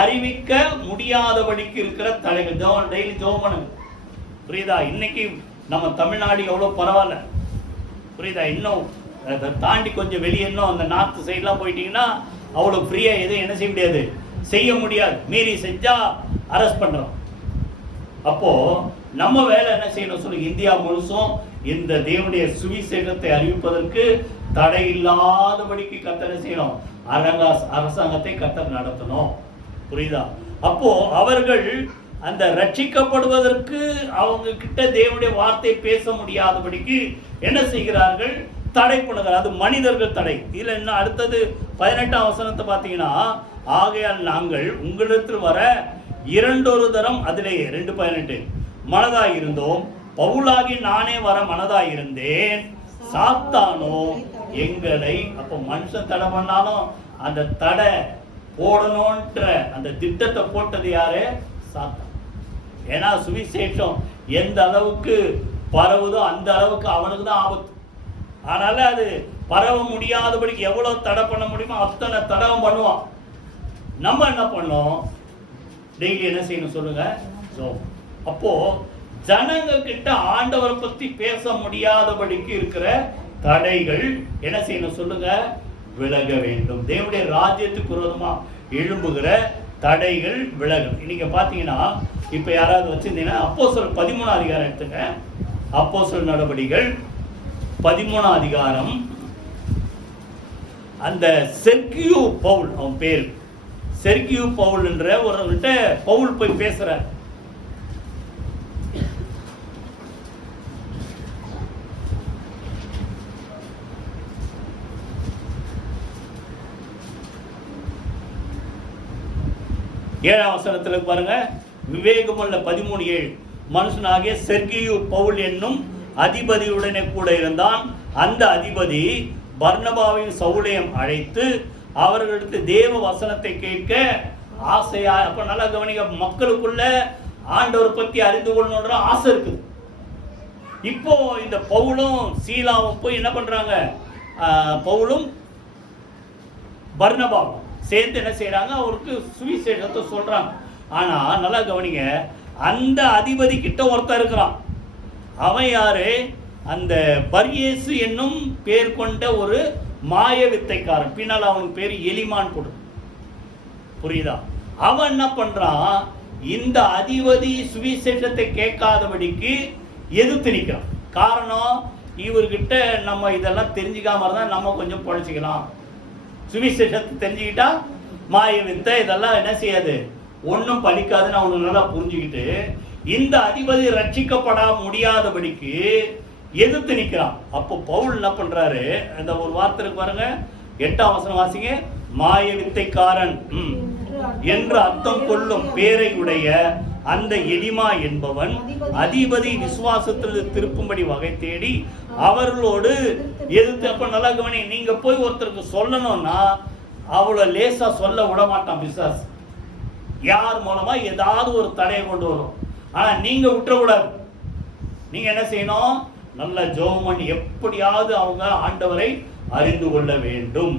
அறிவிக்க முடியாதபடிக்கு இருக்கிற தடைகள். டெய்லி ஜெபம் பண்ணுங்க, புரியுதா? இன்னைக்கு நம்ம தமிழ்நாடு எவ்வளவு பரவாயில்ல, புரியுதா? இன்னும் அதை தாண்டி கொஞ்சம் வெளியே இன்னும் அந்த நார்த் சைட்லாம் போயிட்டீங்கன்னா அவ்வளோ ஃப்ரீயாக எதுவும் என்ன செய்ய முடியாது, செய்ய முடியாது. மீறி செஞ்சா அரெஸ்ட் பண்ணுறோம். அப்போ நம்ம வேலை என்ன செய்யணும் சொல்லுங்க, இந்தியா முழுசும் இந்த தேவனுடைய சுவிசேஷத்தை அறிவிப்பதற்கு தடை இல்லாதபடிக்கு கர்த்தர் செய்யணும், அரசாங்கத்தை கர்த்தர் நடத்தணும். புரியுதா? அப்போ அவர்கள் அந்த ரட்சிக்கப்படுவதற்கு அவங்க கிட்ட தேவனுடைய வார்த்தை பேச முடியாதபடிக்கு என்ன செய்கிறார்கள், தடை பண்ணுகிறார். அது மனிதர்கள் தடை. இதுல என்ன அடுத்தது 18 வசனத்தை பார்த்தீங்கன்னா, ஆகையால் நாங்கள் உங்களிடத்தில் வர 2 தரம், அதிலே 2:18 மனதாய் இருந்தோம். பவுலாகி நானே வர மனதாய் இருந்தேன், சாத்தானோ எங்களை. அப்போ மனுஷன் தடை பண்ணாலும் அந்த தடை போடணும்ன்ற அந்த திட்டத்தை போட்டது யாரு? சாத்தான். ஏன்னா சுவிசேஷம் எந்த அளவுக்கு பரவுதோ அந்த அளவுக்கு அவனுக்கு தான் ஆபத்து. அதனால அது பரவ முடியாதபடிக்கு எவ்வளவு தடை பண்ண முடியுமோ அத்தனை தடவும் பண்ணுவான். நம்ம என்ன பண்ணோம், டெய்லி என்ன செய்யணும் சொல்லுங்க. அப்போ ஜனங்க கிட்ட ஆண்டவரை பத்தி பேச முடியாதபடிக்கு இருக்கிற தடைகள் என்ன செய்யணும் சொல்லுங்க, விலக வேண்டும். தேவனுடைய ராஜ்யத்துக்கு விரோதமா எழும்புகிற தடைகள் விலகும். இன்னைக்கு பாத்தீங்கன்னா இப்ப யாராவது வச்சிருந்தீங்கன்னா அப்போஸ்தலர் 13 அதிகாரம் எடுத்துங்க. அப்போஸ்தலர் நடபடிகள் 13 அதிகாரம். அந்த செர்கியூ பவுல், அவன் பேர் செர்கியூ பவுல் என்ற ஒருவர்கிட்ட பவுல் போய் பேசுறார். ஏழாம் வசனத்துல பாருங்க, விவேகமுள்ள 13:7 மனுஷனாகிய செர்கியூ பவுல் என்னும் அதிபதியுடனே கூட இருந்தான். அந்த அதிபதி பர்னபாவின் சவுலையும் அழைத்து அவர்களுக்கு தேவ வசனத்தை கேட்க ஆசையா. அப்ப நல்லா கவனிக்க, மக்களுக்குள்ள ஆண்டவர் பத்தி அறிந்து கொள்ளணுன்ற ஆசை இருக்குது. இப்போ இந்த பவுலும் சீலாவும் போய் என்ன பண்றாங்க, பவுலும் பர்னபாவும் சேர்ந்து என்ன செய்யறாங்க, அவருக்கு சுவிசேஷத்தை சொல்றாங்க. ஆனா நல்லா கவனிங்க, அந்த அதிபதி கிட்ட ஒருத்தர் இருக்கிறான். அவன் யாரு? அந்த பர்யேசு என்னும் பேர் கொண்ட ஒரு மாய வித்தைக்காரன். பின்னால் அவனுக்கு பேர் எலிமான் கொடு. புரியுதா? அவன் என்ன பண்றான்? இந்த அதிபதி சுவிசேஷத்தை கேட்காதபடிக்கு எதிர்த்து நிற்கிறான். காரணம், இவர்கிட்ட நம்ம இதெல்லாம் தெரிஞ்சுக்காம இருந்தால் நம்ம கொஞ்சம் பொழைச்சிக்கலாம். சுவிசேஷத்தை தெரிஞ்சுக்கிட்டா மாய வித்தை இதெல்லாம் என்ன செய்யாது, ஒன்றும் பலிக்காதுன்னு அவனுக்கு நல்லா புரிஞ்சுக்கிட்டு இந்த அதிபதி ரட்சிக்கப்பட முடியாதபடிக்கு எதிர்த்து நிற்கிறான். அப்போ பவுல் என்ன பண்றாரு? அந்த ஒரு வார்த்தை பாருங்க, 8ஆம் வசனம் வாசிங்க. மாய வித்தைக்காரன் என்று அர்த்தம் கொள்ளும் பேரை உடைய அந்த எலிமா என்பவன் அதிபதி விசுவாசத்தில் திருப்பும்படி வகை தேடி அவர்களோடு எதிர்த்து. அப்ப நல்லா கவனி, நீங்க போய் ஒருத்தருக்கு சொல்லணும்னா அவ்வளவு லேசா சொல்ல விட மாட்டான் பிசாசு. யார் மூலமா ஏதாவது ஒரு தடையை கொண்டு வரும். ஆனா நீங்க விட்டுறக்கூடாது. நீங்க என்ன செய்யணும்? நல்ல ஜெபம் பண்ணி எப்படியாவது அவங்க ஆண்டவரை அறிந்து கொள்ள வேண்டும்.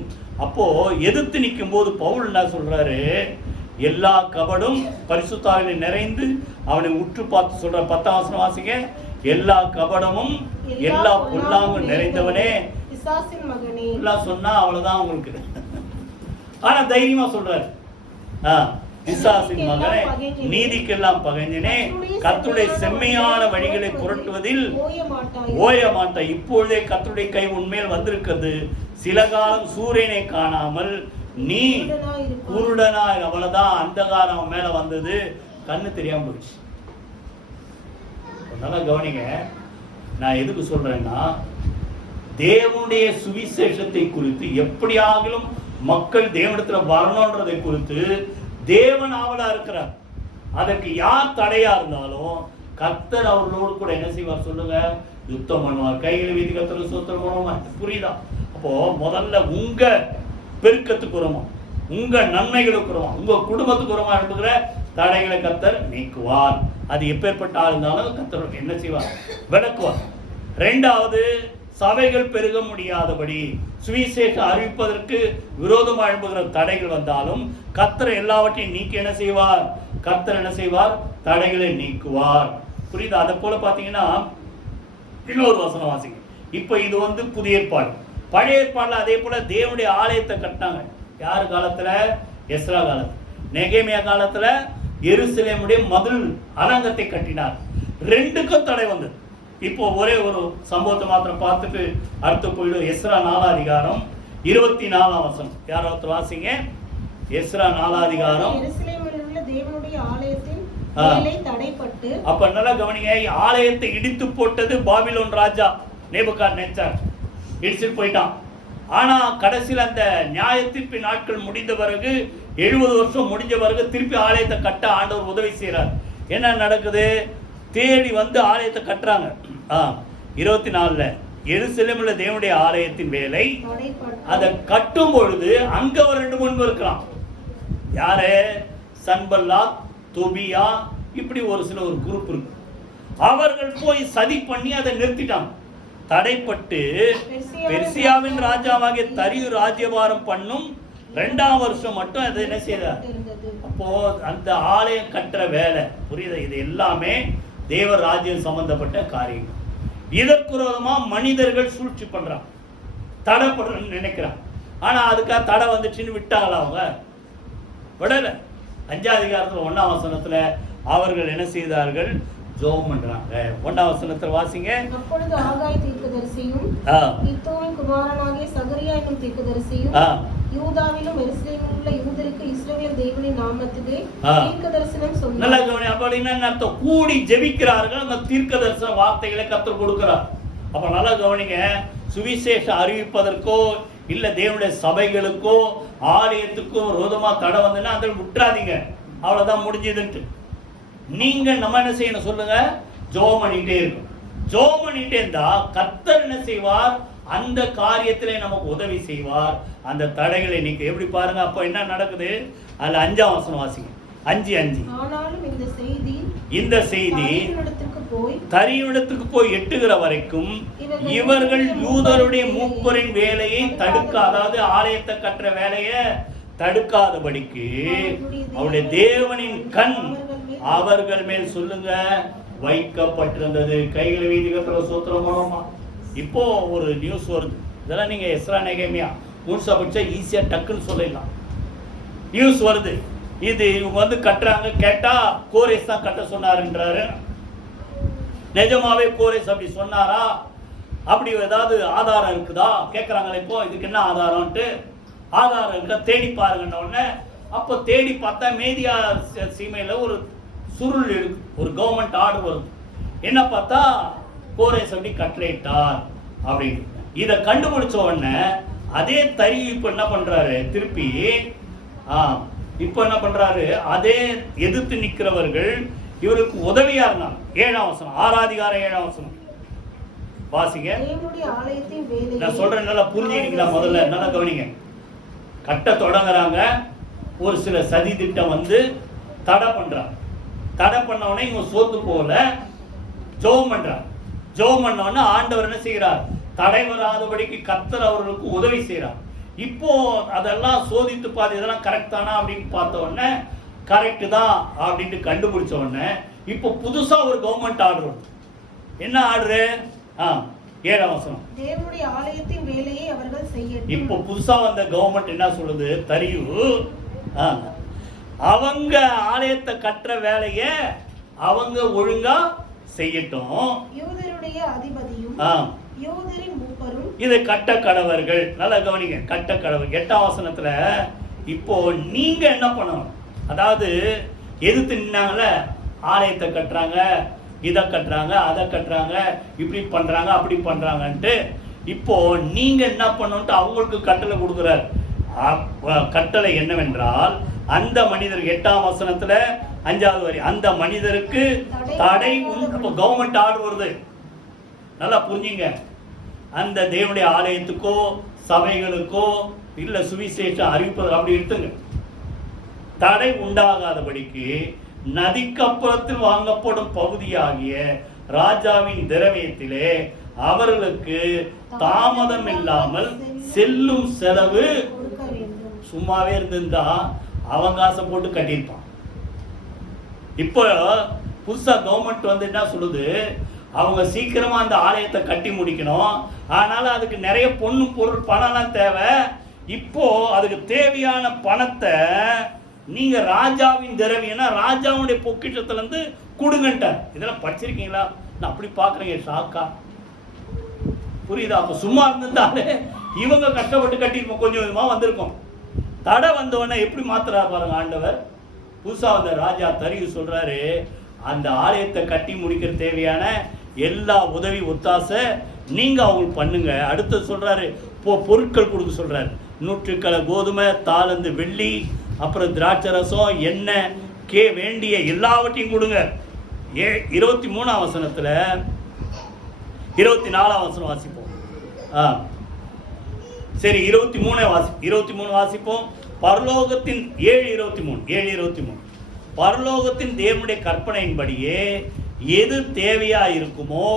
அப்போ எதிர்த்து நிற்கும் போது பவுல் என்ன சொல்றாரு? எல்லா கபடும் பரிசுத்தாவிலே நிறைந்து அவனை உற்று பார்த்து சொல்ற 10ஆம் வசனம் வாசிங்க. எல்லா கபடமும் எல்லா பொல்லாங்கும் நிறைந்தவனே பிசாசின் மகனே. எல்லாம் சொன்னா அவ்வளவுதான் உங்களுக்கு. ஆனா தைரியமா சொல்றாரு, பிசாசின் மகனே, நீதிக்கெல்லாம் பகைஞனே, கர்த்தருடைய செம்மையான வழிகளை புரட்டுவதில் ஓய மாட்டாய். இப்பொழுதே கர்த்தருடைய கை உன்மேல் வந்திருக்கிறது. சில காலம் சூரியனை காணாமல் நீ குருடனாய். அவ்வளவுதான், அந்தகாரம் அவன் மேல வந்தது, கண்ணு தெரியாம போச்சு. நல்லா கவனிங்க, நான் எதுக்கு சொல்றேன்னா, தேவனுடைய சுவிசேஷத்தை குறித்து எப்படியாகிலும் மக்கள் தேவனிடத்துல வரணுன்றதை குறித்து தேவன் ஆவலா இருக்கிறார். அதற்கு யார் தடையா இருந்தாலும் கர்த்தர் அவர்களோடு கூட என்ன செய்வார் சொல்லுங்க? யுத்தம் பண்ணுவார். கைகளை வீதி கர்த்தர் சோத்திரம் பண்ணுவார். புரியுதா? அப்போ முதல்ல உங்க பெருக்கத்துக்கு உரமா, உங்க நன்மைகளுக்கு உரமா, உங்க குடும்பத்துக்கு உரமா இருக்கிற தடைகளை கர்த்தர் நீக்குவார். அது எப்பேற்பட்ட ஆள் இருந்தாலும் கர்த்தர் என்ன செய்வார்? விளக்குவார். 2வது, சபைகள் பெருக முடியாதபடி சுவிசேஷம் அறிவிப்பதற்கு விரோதமாக எழுப்புகிற தடைகள் வந்தாலும் கர்த்தர் எல்லாவற்றையும் நீக்கி என்ன செய்வார்? கர்த்தர் என்ன செய்வார்? தடைகளை நீக்குவார். புரியுதா? அதை போல பாத்தீங்கன்னா இன்னொரு வசனம் வாசிங்க. இப்ப இது புதிய ஏற்பாடு. பழைய ஏற்பாடுல அதே போல தேவனுடைய ஆலயத்தை கட்டினாங்க. யார் காலத்துல? எஸ்ரா காலத்துல. நெகேமியா காலத்துல எருசலேமுடைய மதில் அலங்கத்தை கட்டினார். 2க்கும் தடை வந்தது. இப்போ ஒரே ஒரு சம்பவத்தை மாத்திரம் பார்த்துட்டு அடுத்து போயிடும். எஸ்ரா 4ஆம் அதிகாரம் 24ஆம் வசனம். யாராவது வாசிங்க. எஸ்ரா 4ஆம் அதிகாரம். தேவனுடைய ஆலயத்தின் வேலை தடைப்பட்டு. அப்ப நல்லா கவனிங்க, ஆலயத்தை இடித்து போட்டது பாபிலோன் ராஜா நேபுகாத்நேச்சார். இடிச்சுட்டு போயிட்டான். ஆனா கடைசியில் அந்த நியாயத்தீர்ப்பு நாட்கள் முடிந்த பிறகு 70 வருஷம் முடிஞ்ச பிறகு திருப்பி ஆலயத்தை கட்ட ஆண்டவர் உதவி செய்யறார். என்ன நடக்குது? தேடி வந்து ஆலயத்தை கட்டுறாங்க. 24 எருசலேமுல தேவனுடைய ஆலயத்தின் வேலை அதை கட்டும் பொழுது அங்க ஒரு 2-3 இருக்கிறான். யாரு? சன்பல்லாத், தொபியா, இப்படி ஒரு சில ஒரு குரூப் இருக்கு. அவர்கள் போய் சதி பண்ணி அதை நிறுத்திட்டாங்க. தடைப்பட்டு பெர்சியாவின் ராஜாவாகிய தரியு ராஜ்யபாரம் பண்ணும் 2ஆம் வருஷம் மட்டும் அதை என்ன செய்தார்? அப்போ அந்த ஆலயம் கட்டுற வேலை, புரியுதா? இது எல்லாமே தேவ ராஜ்யம் சம்பந்தப்பட்ட காரியம். இதற்கு விரோதமா மனிதர்கள் சூழ்ச்சி பண்றாங்க, தடைப்படுறன்னு நினைக்கிறாங்க. ஆனா அதுக்காக தடை வந்துச்சுன்னு விட்டாங்களா? அவங்க விடல. 5ஆம் அதிகாரத்துல 1ஆம் வசனத்துல அவர்கள் என்ன செய்தார்கள்? ஜெபம் பண்றாங்க. 1ஆம் வசனத்துல வாசிங்க. அப்பொழுது ஆகாய் தீர்க்கதரிசியும் இத்தோவின் குமாரனாகிய சகரியா என்னும் தீர்க்கதரிசியும் யூதாவிலும் எருசலேமிலும் உள்ள யூதருக்கு இஸ்ரவேல் தேவனின் நாமத்திலே தீர்க்கதரிசனம் சொன்னார். நல்லா கவனி. அப்படின்னா என்ன அர்த்தம்? கூடி ஜெபிக்கிறார்கள். அந்த தீர்க்கதரிசன வார்த்தைகளை கர்த்தர் கொடுக்கிறார். அப்ப நல்லா கவனிங்க, சுவிசேஷம் அறிவிப்பதற்கோ இல்ல தேவனுடைய சபைகளுக்கோ ஆலயத்துக்கோ விரோதமா தடை வந்ததுன்னா அதை விட்டுறாதீங்க. அவ்வளவுதான், முடிஞ்சதுன்ட்டு. நீங்க நம்ம என்ன செய்யணும் சொல்லுங்க? ஜெபம் பண்ணிட்டே இருக்கும். ஜெபம் பண்ணிட்டே இருந்தா கர்த்தர் என்ன செய்வார்? அந்த காரியத்திலே நமக்கு உதவி செய்வார். அந்த தடைகளை நீங்க எப்படி பாருங்க. அப்ப என்ன நடக்குது? அதுல 5ஆம் வசனம் வாசிங்க. 5:5. ஆனாலும் இந்த செய்தி தரியுடத்துக்கு போய் எட்டுகிற வரைக்கும் இவர்கள் யூதருடைய மூப்பரின் வேலையை தடுக்க, அதாவது ஆலயத்தை கட்டுற வேலையை தடுக்காதபடிக்கு அவருடைய தேவனின் கண் அவர்கள் மேல் சொல்லுங்க வைக்கப்பட்டிருந்தது. கைகளை வீதிகத்துல சூத்திரம் மூலமா. இப்போ ஒரு நியூஸ் வருது, இதெல்லாம் நீங்க எஸ்ரா நெகேமியா முழுசா படிச்சா ஈஸியா டக்குன்னு சொல்லிடலாம். நியூஸ் வருது, இது இவங்க வந்து கட்டுறாங்க, கேட்டா கோரேஸ் தான் கட்ட சொன்னாருன்றாரு. நிஜமாவே கோரேஸ் அப்படி சொன்னாரா? அப்படி ஏதாவது ஆதாரம் இருக்குதா கேட்குறாங்களே. இப்போ இதுக்கு என்ன ஆதாரம்ட்டு ஆதாரம் இருக்கா தேடி பாருங்கன்ன உடனே, அப்போ தேடி பார்த்தா மேதியா சீமையில் ஒரு சுருள் இருக்கு, ஒரு கவர்மெண்ட் ஆர்டர் வருது. என்ன பார்த்தா கோரேஸ் அப்படி கட்டளையிட்டார் அப்படின்னு. இதை கண்டுபிடிச்ச உடனே அதே தறி இப்போ என்ன பண்றாரு, திருப்பி இப்போ என்ன பண்றாரு, அதே எதிர்த்து நிற்கிறவர்கள் இவருக்கு உதவியா இருந்தாங்க. 7ஆம் வசனம், 6ஆம் அதிகாரம் 7ஆம் வசனம் வாசிங்க. நான் சொல்றேன், நல்லா புரிஞ்சுக்கிட்டீங்களா? முதல்ல நல்லா கவனிங்க. கட்ட தொடங்குறாங்க, ஒரு சில சதி திட்டம் வந்து தடை பண்றாங்க. தடை பண்ண உடனே இவங்க சோத்து போல ஜெபம் பண்றாங்க. ஜெபம் பண்ண உடனே ஆண்டவர் என்ன செய்கிறார், தடை வராதபடிக்கு கர்த்தர் அவர்களுக்கு உதவி செய்கிறார். இப்போ அதெல்லாம் சோதித்து பார்த்து இதெல்லாம் கரெக்ட் தானா அப்படின்னு பார்த்த உடனே கரெக்டு தான் அப்படின்ட்டு கண்டுபிடிச்ச உடனே இப்போ புதுசா ஒரு கவர்மெண்ட் ஆர்டர். என்ன ஆர்டரு? 7ஆம் வசனம். தேவனுடைய ஆலயத்தின் வேலையை அவர்கள் செய்யட்டும். இப்போ புதுசா வந்த கவர்மெண்ட் என்ன சொல்லுது, தரியு அவங்க ஆலயத்தை கட்டுற வேலையை அவங்க ஒழுங்கா செய்யட்டும். யூதருடைய அதிபதியும் யூதரின் மூப்பரும் இது கட்ட கடவர்கள். நல்லா கவனிங்க, கட்ட கடவர். 8ஆம் வசனத்துல இப்போ நீங்க என்ன பண்ணணும், அதாவது எதிர்த்து நின்னாங்கல்ல, ஆலயத்தை கட்டுறாங்க, இதை கட்டுறாங்க, அதை கட்டுறாங்க, இப்படி பண்றாங்க, அப்படி பண்றாங்கன்ட்டு இப்போ நீங்க என்ன பண்ணணும்ட்டு அவங்களுக்கு கட்டளை கொடுக்குறார். கட்டளை என்னவென்றால், அந்த மனிதர் 8ஆம் வசனத்துல 5வது வரி, அந்த மனிதருக்கு தடை உண்டு. கவர்மெண்ட் ஆர்டர் வருது, நல்லா புரிஞ்சுங்க. அந்த தேவனுடைய ஆலயத்துக்கோ சபைகளுக்கோ இல்ல சுவிசேஷம் அறிவிப்பது அப்படி எடுத்துங்க, தடை உண்டாகாதபடிக்கு நதிக்கப்புறத்தில் வாங்கப்படும் பகுதியாகிய ராஜாவின் திரவியத்திலே அவர்களுக்கு தாமதம் இல்லாமல் செல்லும் செலவு. சும்மாவே இருந்திருந்தா அவங்க காசை போட்டு கட்டியிருப்பான். இப்போ புதுசா கவர்மெண்ட் வந்து என்ன சொல்லுது, அவங்க சீக்கிரமா அந்த ஆலயத்தை கட்டி முடிக்கணும், ஆனாலும் அதுக்கு நிறைய பொண்ணு பொருள் பணம்லாம் தேவை. இப்போ அதுக்கு தேவையான பணத்தை நீங்க ராஜாவின் திரவியம்னா ராஜாவுடைய பொக்கிஷத்துல இருந்து கொடுங்கட்டார். இதெல்லாம் படிச்சிருக்கீங்களா? நான் அப்படி பாக்குறேங்க, ஷாக்கா புரியுதா? அப்ப சும்மா இருந்திருந்தாலே இவங்க கஷ்டப்பட்டு கட்டிருப்போம், கொஞ்சம் கொஞ்சமா வந்திருக்கும். தடை வந்தவொடனே எப்படி மாத்துறா பாருங்க ஆண்டவர். புதுசா வந்த ராஜா தரியு சொல்றாரு, அந்த ஆலயத்தை கட்டி முடிக்கிற தேவையான எல்லா உதவி ஒத்தாசை நீங்க அவங்களுக்கு பண்ணுங்க. அடுத்து சொல்றாரு, பொருட்கள் கொடுக்க சொல்றாரு. 100 கிலோ கோதுமை, தாளந்து வெள்ளி, அப்புறம் திராட்சை ரசம், எண்ணெய், வேண்டிய எல்லாவற்றையும் கொடுங்க. 23ஆம் வசனத்துல 24ஆம் வசனம் வாசிப்போம். சரி, 23 வாசிப்போம். பரலோகத்தின் 7:23 பரலோகத்தின் தேவனுடைய கற்பனையின்படியே எது தேவையா இருக்குமோ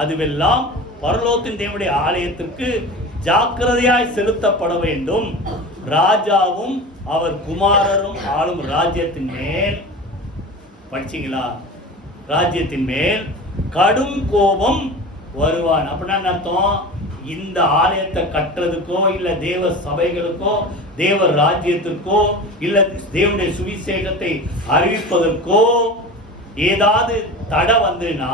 அதுவெல்லாம் பரலோகத்தின் தேவனுடைய ஆலயத்திற்கு ஜாக்கிரதையாய் செலுத்தப்பட வேண்டும். ராஜாவும் அவர் குமாரரும் ஆளும் ராஜ்யத்தின் மேல், படிச்சீங்களா, ராஜ்யத்தின் மேல் கடும் கோபம் வருவான். அப்படின்னா அர்த்தம், இந்த ஆலயத்தை கட்டுறதுக்கோ இல்ல தேவ சபைகளுக்கோ தேவ ராஜ்யத்திற்கோ இல்ல தேவனுடைய சுவிசேஷத்தை அறிவிப்பதற்கோ ஏதாவது தடை வந்துன்னா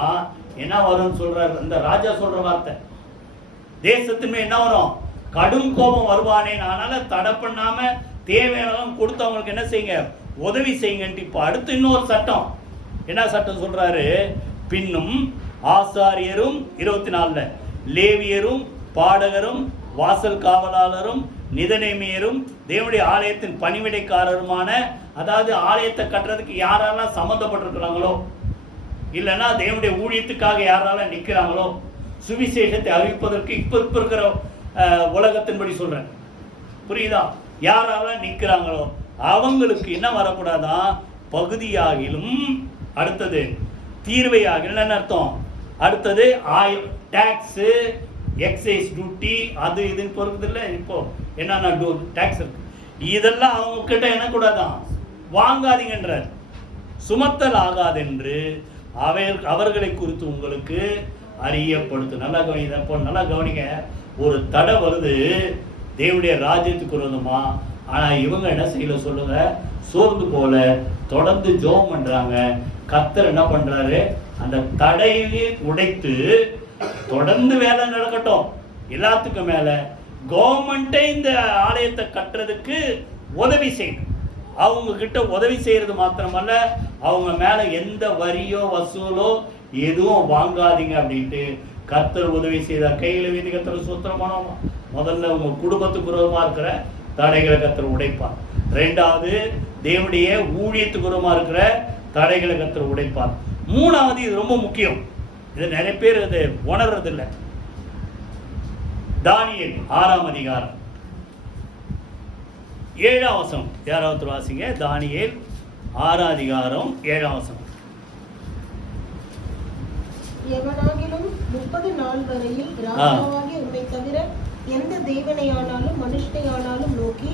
என்ன வரும் சொல்றாரு அந்த ராஜா. சொல்ற வார்த்தை, தேசத்துமே என்ன வரும், கடும் கோபம் வருவானே. அதனால தடை பண்ணாம தேவையான கொடுத்தவங்களுக்கு என்ன செய்யுங்க, உதவி செய்யுங்க. இப்ப அடுத்து இன்னொரு சட்டம், என்ன சட்டம் சொல்றாரு, பின்னும் ஆசாரியரும் 24 லேவியரும் பாடகரும் வாசல் காவலாளரும் நிதநேமியரும் தேவனுடைய ஆலயத்தின் பணிவிடைக்காரருமான, அதாவது ஆலயத்தை கட்டுறதுக்கு யாரெல்லாம் சம்மந்தப்பட்டிருக்கிறாங்களோ இல்லைன்னா தேவனுடைய ஊழியத்துக்காக யாரெல்லாம் நிற்கிறாங்களோ, சுவிசேஷத்தை அறிவிப்பதற்கு இப்ப இருக்கிற உலகத்தின்படி சொல்றேன், புரியுதா, யாரெல்லாம் நிற்கிறாங்களோ அவங்களுக்கு என்ன வரக்கூடாதான், பகுதியாகிலும், அடுத்தது தீர்வையாகிலும். என்ன அர்த்தம், அடுத்தது டாக்ஸ், எக்ஸைஸ் டியூட்டி, அது இதுன்னு பொறுக்குது இல்லை. இப்போ என்னென்ன டாக்ஸ் இருக்கு, இதெல்லாம் அவங்க கிட்ட என்ன கூடாதான், வாங்காதீங்கன்றார். சுமத்தல் ஆகாதென்று அவர்களை குறித்து உங்களுக்கு அறியப்படுத்தும். நல்லா கவனிங்க, நல்லா கவனிங்க. ஒரு தடை வருது தேவனுடைய ராஜ்யத்துக்கு விரோதமா. ஆனால் இவங்க என்ன செய்யல சொல்லுங்க, சோர்ந்து போல தொடர்ந்து ஜெபம் பண்றாங்க. கர்த்தர் என்ன பண்றாரு, அந்த தடையை உடைத்து தொடர்ந்து வேலை நடக்கட்டும். எல்லாத்துக்கும் மேல கவர்மெண்ட்டே இந்த ஆலயத்தை கட்டுறதுக்கு உதவி செய்யணும். அவங்க கிட்ட உதவி செய்யறது மாத்திரமல்ல, அவங்க மேல எந்த வரியோ வசூலோ எதுவும் வாங்காதீங்க அப்படின்ட்டு கர்த்தர் உதவி செய்தார். கையில வீதி கர்த்தர் சூத்திரமானோம். முதல்ல உங்க குடும்பத்துக்கு விரோதமா இருக்கிற தடைகளை கர்த்தர் உடைப்பார். ரெண்டாவது, தேவனுடைய ஊழியத்துக்கு விரோதமா இருக்கிற தடைகளை கர்த்தர் உடைப்பார். மூணாவது, இது ரொம்ப முக்கியம், இது நிறைய பேர் இது உணர்றது இல்லை. தானியேல் 6ஆம் அதிகாரம் 7ஆம் வசனம். யாராவது வாசிங்க. தானியேல் 6ஆம் அதிகாரம் 7ஆம் வசனம். எவனாகிலும் 30 நாள் வரையில் ராஜாவாகிய உம்மை தவிர எந்த தேவனையானாலும் மனுஷனையானாலும் நோக்கி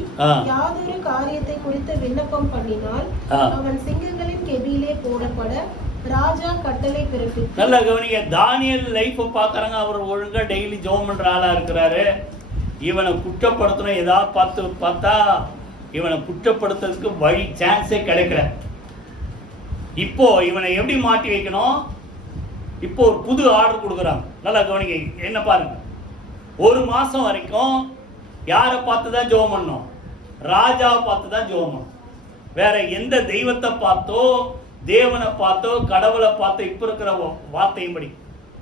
யாதொரு காரியத்தை குறித்து விண்ணப்பம் பண்ணினால் அவன் சிங்கங்களின் கெபியிலே போடப்பட ராஜா கட்டளை பிறப்பித்தார். நல்லா கவனிங்க. தானியேல் லைஃப் பார்க்கறாங்க. அவர் ஒழுங்கா டெய்லி ஜெபம் பண்ற ஆளா இருக்கிறாரு. இவனை குற்றப்படுத்தணும் ஏதாவது பார்த்தா இவனை குற்றப்படுத்துறதுக்கு வழி சான்ஸே கிடைக்கல. இப்போ இவனை எப்படி மாட்டி வைக்கணும், இப்போ ஒரு புது ஆர்டர் கொடுக்குறாங்க. நல்லா கவனிங்க, என்ன பாருங்க. 1 மாசம் வரைக்கும் யாரை பார்த்து தான் ஜெபம் பண்ணணும், ராஜாவை பார்த்து தான் ஜெபம் பண்ணணும். வேற எந்த தெய்வத்தை பார்த்தோ தேவனை பார்த்தோ கடவுளை பார்த்தோ, இப்ப இருக்கிற வார்த்தையின்படி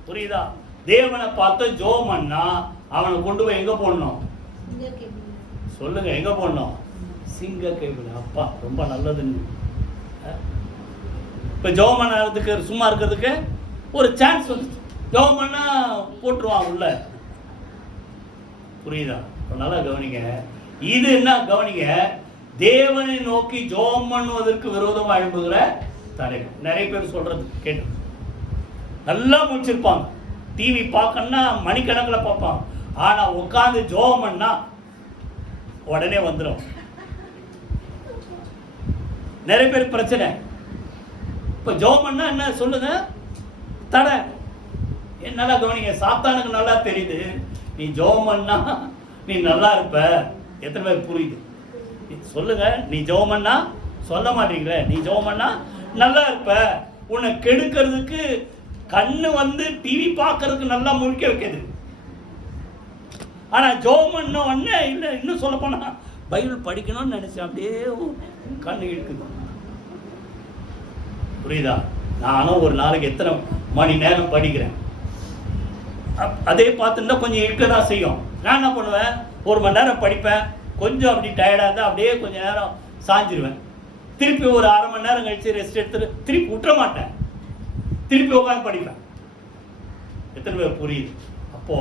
புரியுதா, தேவனை பார்த்தோ ஜெபம் பண்ணா அவனை கொண்டு போய் எங்க போடணும் சொல்லுங்க, எங்க போடணும்? சிங்க கேபிள். அப்பா ரொம்ப நல்லதுன்னு. இப்ப ஜெபம் பண்ணதுக்கு சும்மா இருக்கிறதுக்கு ஒரு சான்ஸ் வந்து ஜெபம் பண்ணா போட்டுருவான் உள்ள. புரியுதா? நல்லா கவனிங்க. இது என்ன கவனிங்க, தேவனை நோக்கி ஜெபம் பண்ணுவதற்கு விரோதமாக எழும்புகிற தடைகள். நிறைய பேர் சொல்றது கேட்டு நல்லா முடிச்சிருப்பாங்க. டிவி பார்க்கணும்னா மணிக்கணக்கில் பார்ப்பாங்க. ஆனா உட்காந்து ஜெபம் பண்ணா உடனே வந்துடும். நிறைய பேர் பிரச்சனை. இப்ப ஜெபம் பண்ணா என்ன சொல்லுங்க, தடை. நல்லா கவனிங்க, சாத்தானுக்கு நல்லா தெரியுது நீ ஜெபம் பண்ணா நீ நல்லா இருப்ப. எத்தனை பேர் புரியுது சொல்லுங்க? நீ ஜெபம் பண்ணா சொல்ல மாட்டீங்களே, நீ ஜெபம் பண்ணா நல்லா இருப்ப. உன்னை கெடுக்கிறதுக்கு கண்ணு வந்து டிவி பார்க்கறதுக்கு நல்லா முழிக்க வைக்கிறது. ஆனா ஜெபம் பண்ண உடனே இல்லை, இன்னும் சொல்ல போனா பைபிள் படிக்கணும்னு நினைச்சேன், அப்படியே கண்ணு இழுக்குது. புரியுதா? நானும் ஒரு நாளைக்கு எத்தனை மணி நேரம் படிக்கிறேன், அதே பார்த்துருந்தா கொஞ்சம் இருக்க தான் செய்யும். நான் என்ன பண்ணுவேன், 1 மணி நேரம் படிப்பேன், கொஞ்சம் அப்படி டயர்டாக இருந்தால் அப்படியே கொஞ்சம் நேரம் சாஞ்சிருவேன். திருப்பி ஒரு 1/2 மணி நேரம் கழிச்சு ரெஸ்ட் எடுத்துட்டு திருப்பி விட்டுற மாட்டேன், திருப்பி உட்காந்து படிப்பேன். எத்தனை பேர் புரியுது? அப்போ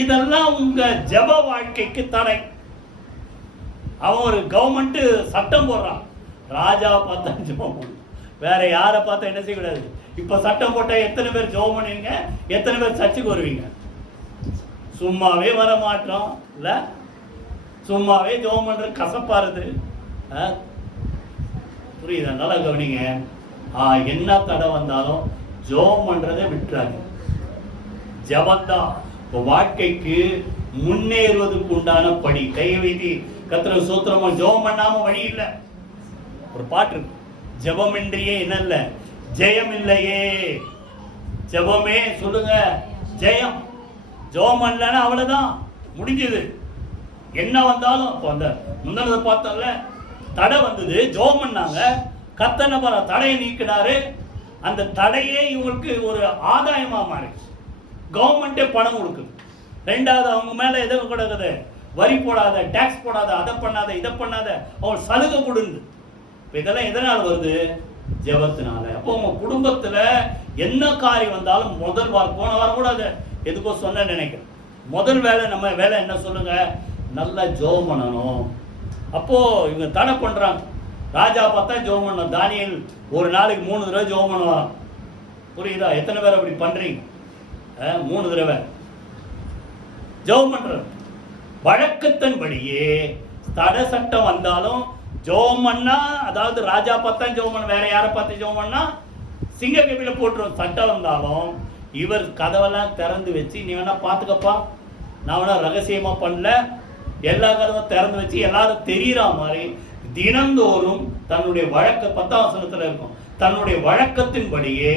இதெல்லாம் உங்க ஜெப வாழ்க்கைக்கு தடை. அவன் ஒரு கவர்மெண்ட் சட்டம் போடுறான், ராஜாவை பார்த்தா ஜெபம் பண்ணணும், வேற யாரை பார்த்தா என்ன செய்யக்கூடாது. இப்ப சட்டம் போட்டா எத்தனை பேர் ஜெபம் பண்ணுவீங்க, எத்தனை பேர் சர்ச்சுக்கு வருவீங்க? சும்மாவே வர மாட்டோம் இல்ல, சும்மாவே ஜெபம் பண்றது கசப்பாருது. புரியுதா? நல்லா கவனிங்க. என்ன தடை வந்தாலும் ஜெபம் பண்றதை விட்டுறாங்க. ஜெபம்தான் வாழ்க்கைக்கு முன்னேறுவதற்கு உண்டான படி. கையை வைத்து கர்த்தரை ஸ்தோத்திரமா, ஜெபம் பண்ணாம வழி இல்லை. ஒரு பாட்டு இருக்கு, ஜெபமின்றியே என்ன இல்ல ஜெயம் இல்லையே. ஜெபமே சொல்லுங்க ஜெயம். ஜெபம் பண்ணலன்னா அவ்வளவுதான், முடிஞ்சது. என்ன வந்தாலும் இப்போ அந்த முன்னதை பார்த்தோம்ல, தடை வந்தது, ஜெபம் பண்ணாங்க, கர்த்தர் தடையை நீக்கினாரு. அந்த தடையே இவங்களுக்கு ஒரு ஆதாயமா மாறிடுச்சு. கவர்மெண்டே பணம் கொடுக்குது. ரெண்டாவது, அவங்க மேல எதை கொடுக்குது, வரி போடாத, டாக்ஸ் போடாத, அதை பண்ணாத, இதை பண்ணாத, அவங்க சலுகை கொடுங்க. இதெல்லாம் எதனால் வருது? ஜெபத்தினால. அப்போ உங்க குடும்பத்துல என்ன காரியம் வந்தாலும் முதல் போன வாரம் கூட அதை எதுக்கோ சொன்ன நினைக்கிறேன், முதல் வேலை நம்ம வேலை என்ன சொல்லுங்க, நல்லா ஜெபம் பண்ணணும். அப்போ இவங்க தடை பண்றாங்க. ராஜா பார்த்தா ஜெபம் பண்ணணும். தானியேல் ஒரு நாளைக்கு 3 தடவை ஜெபம் பண்ணுவான். புரியுதா? எத்தனை பேர் அப்படி பண்றீங்க? 3 தடவை ஜெபம் பண்ற. வழக்கத்தின்படியே தடை சட்டம் வந்தாலும் ஜெபம் பண்ணா, அதாவது ராஜா பார்த்தா ஜெபம் பண்ண, வேற யாரை பார்த்து ஜெபம் பண்ணா சிங்க கபில போட்டுரும். சட்டம் வந்தாலும் இவர் கதவெல்லாம் திறந்து வச்சு, நீ வேணா பார்த்துக்கப்பா, நான் வேணா ரகசியமா பண்ணல, எல்லா கதவும் திறந்து வச்சு எல்லாரும் தெரியுற மாதிரி தினந்தோறும் தன்னுடைய வழக்க 10ஆம் வசனத்துல இருக்கும், தன்னுடைய வழக்கத்தின்படியே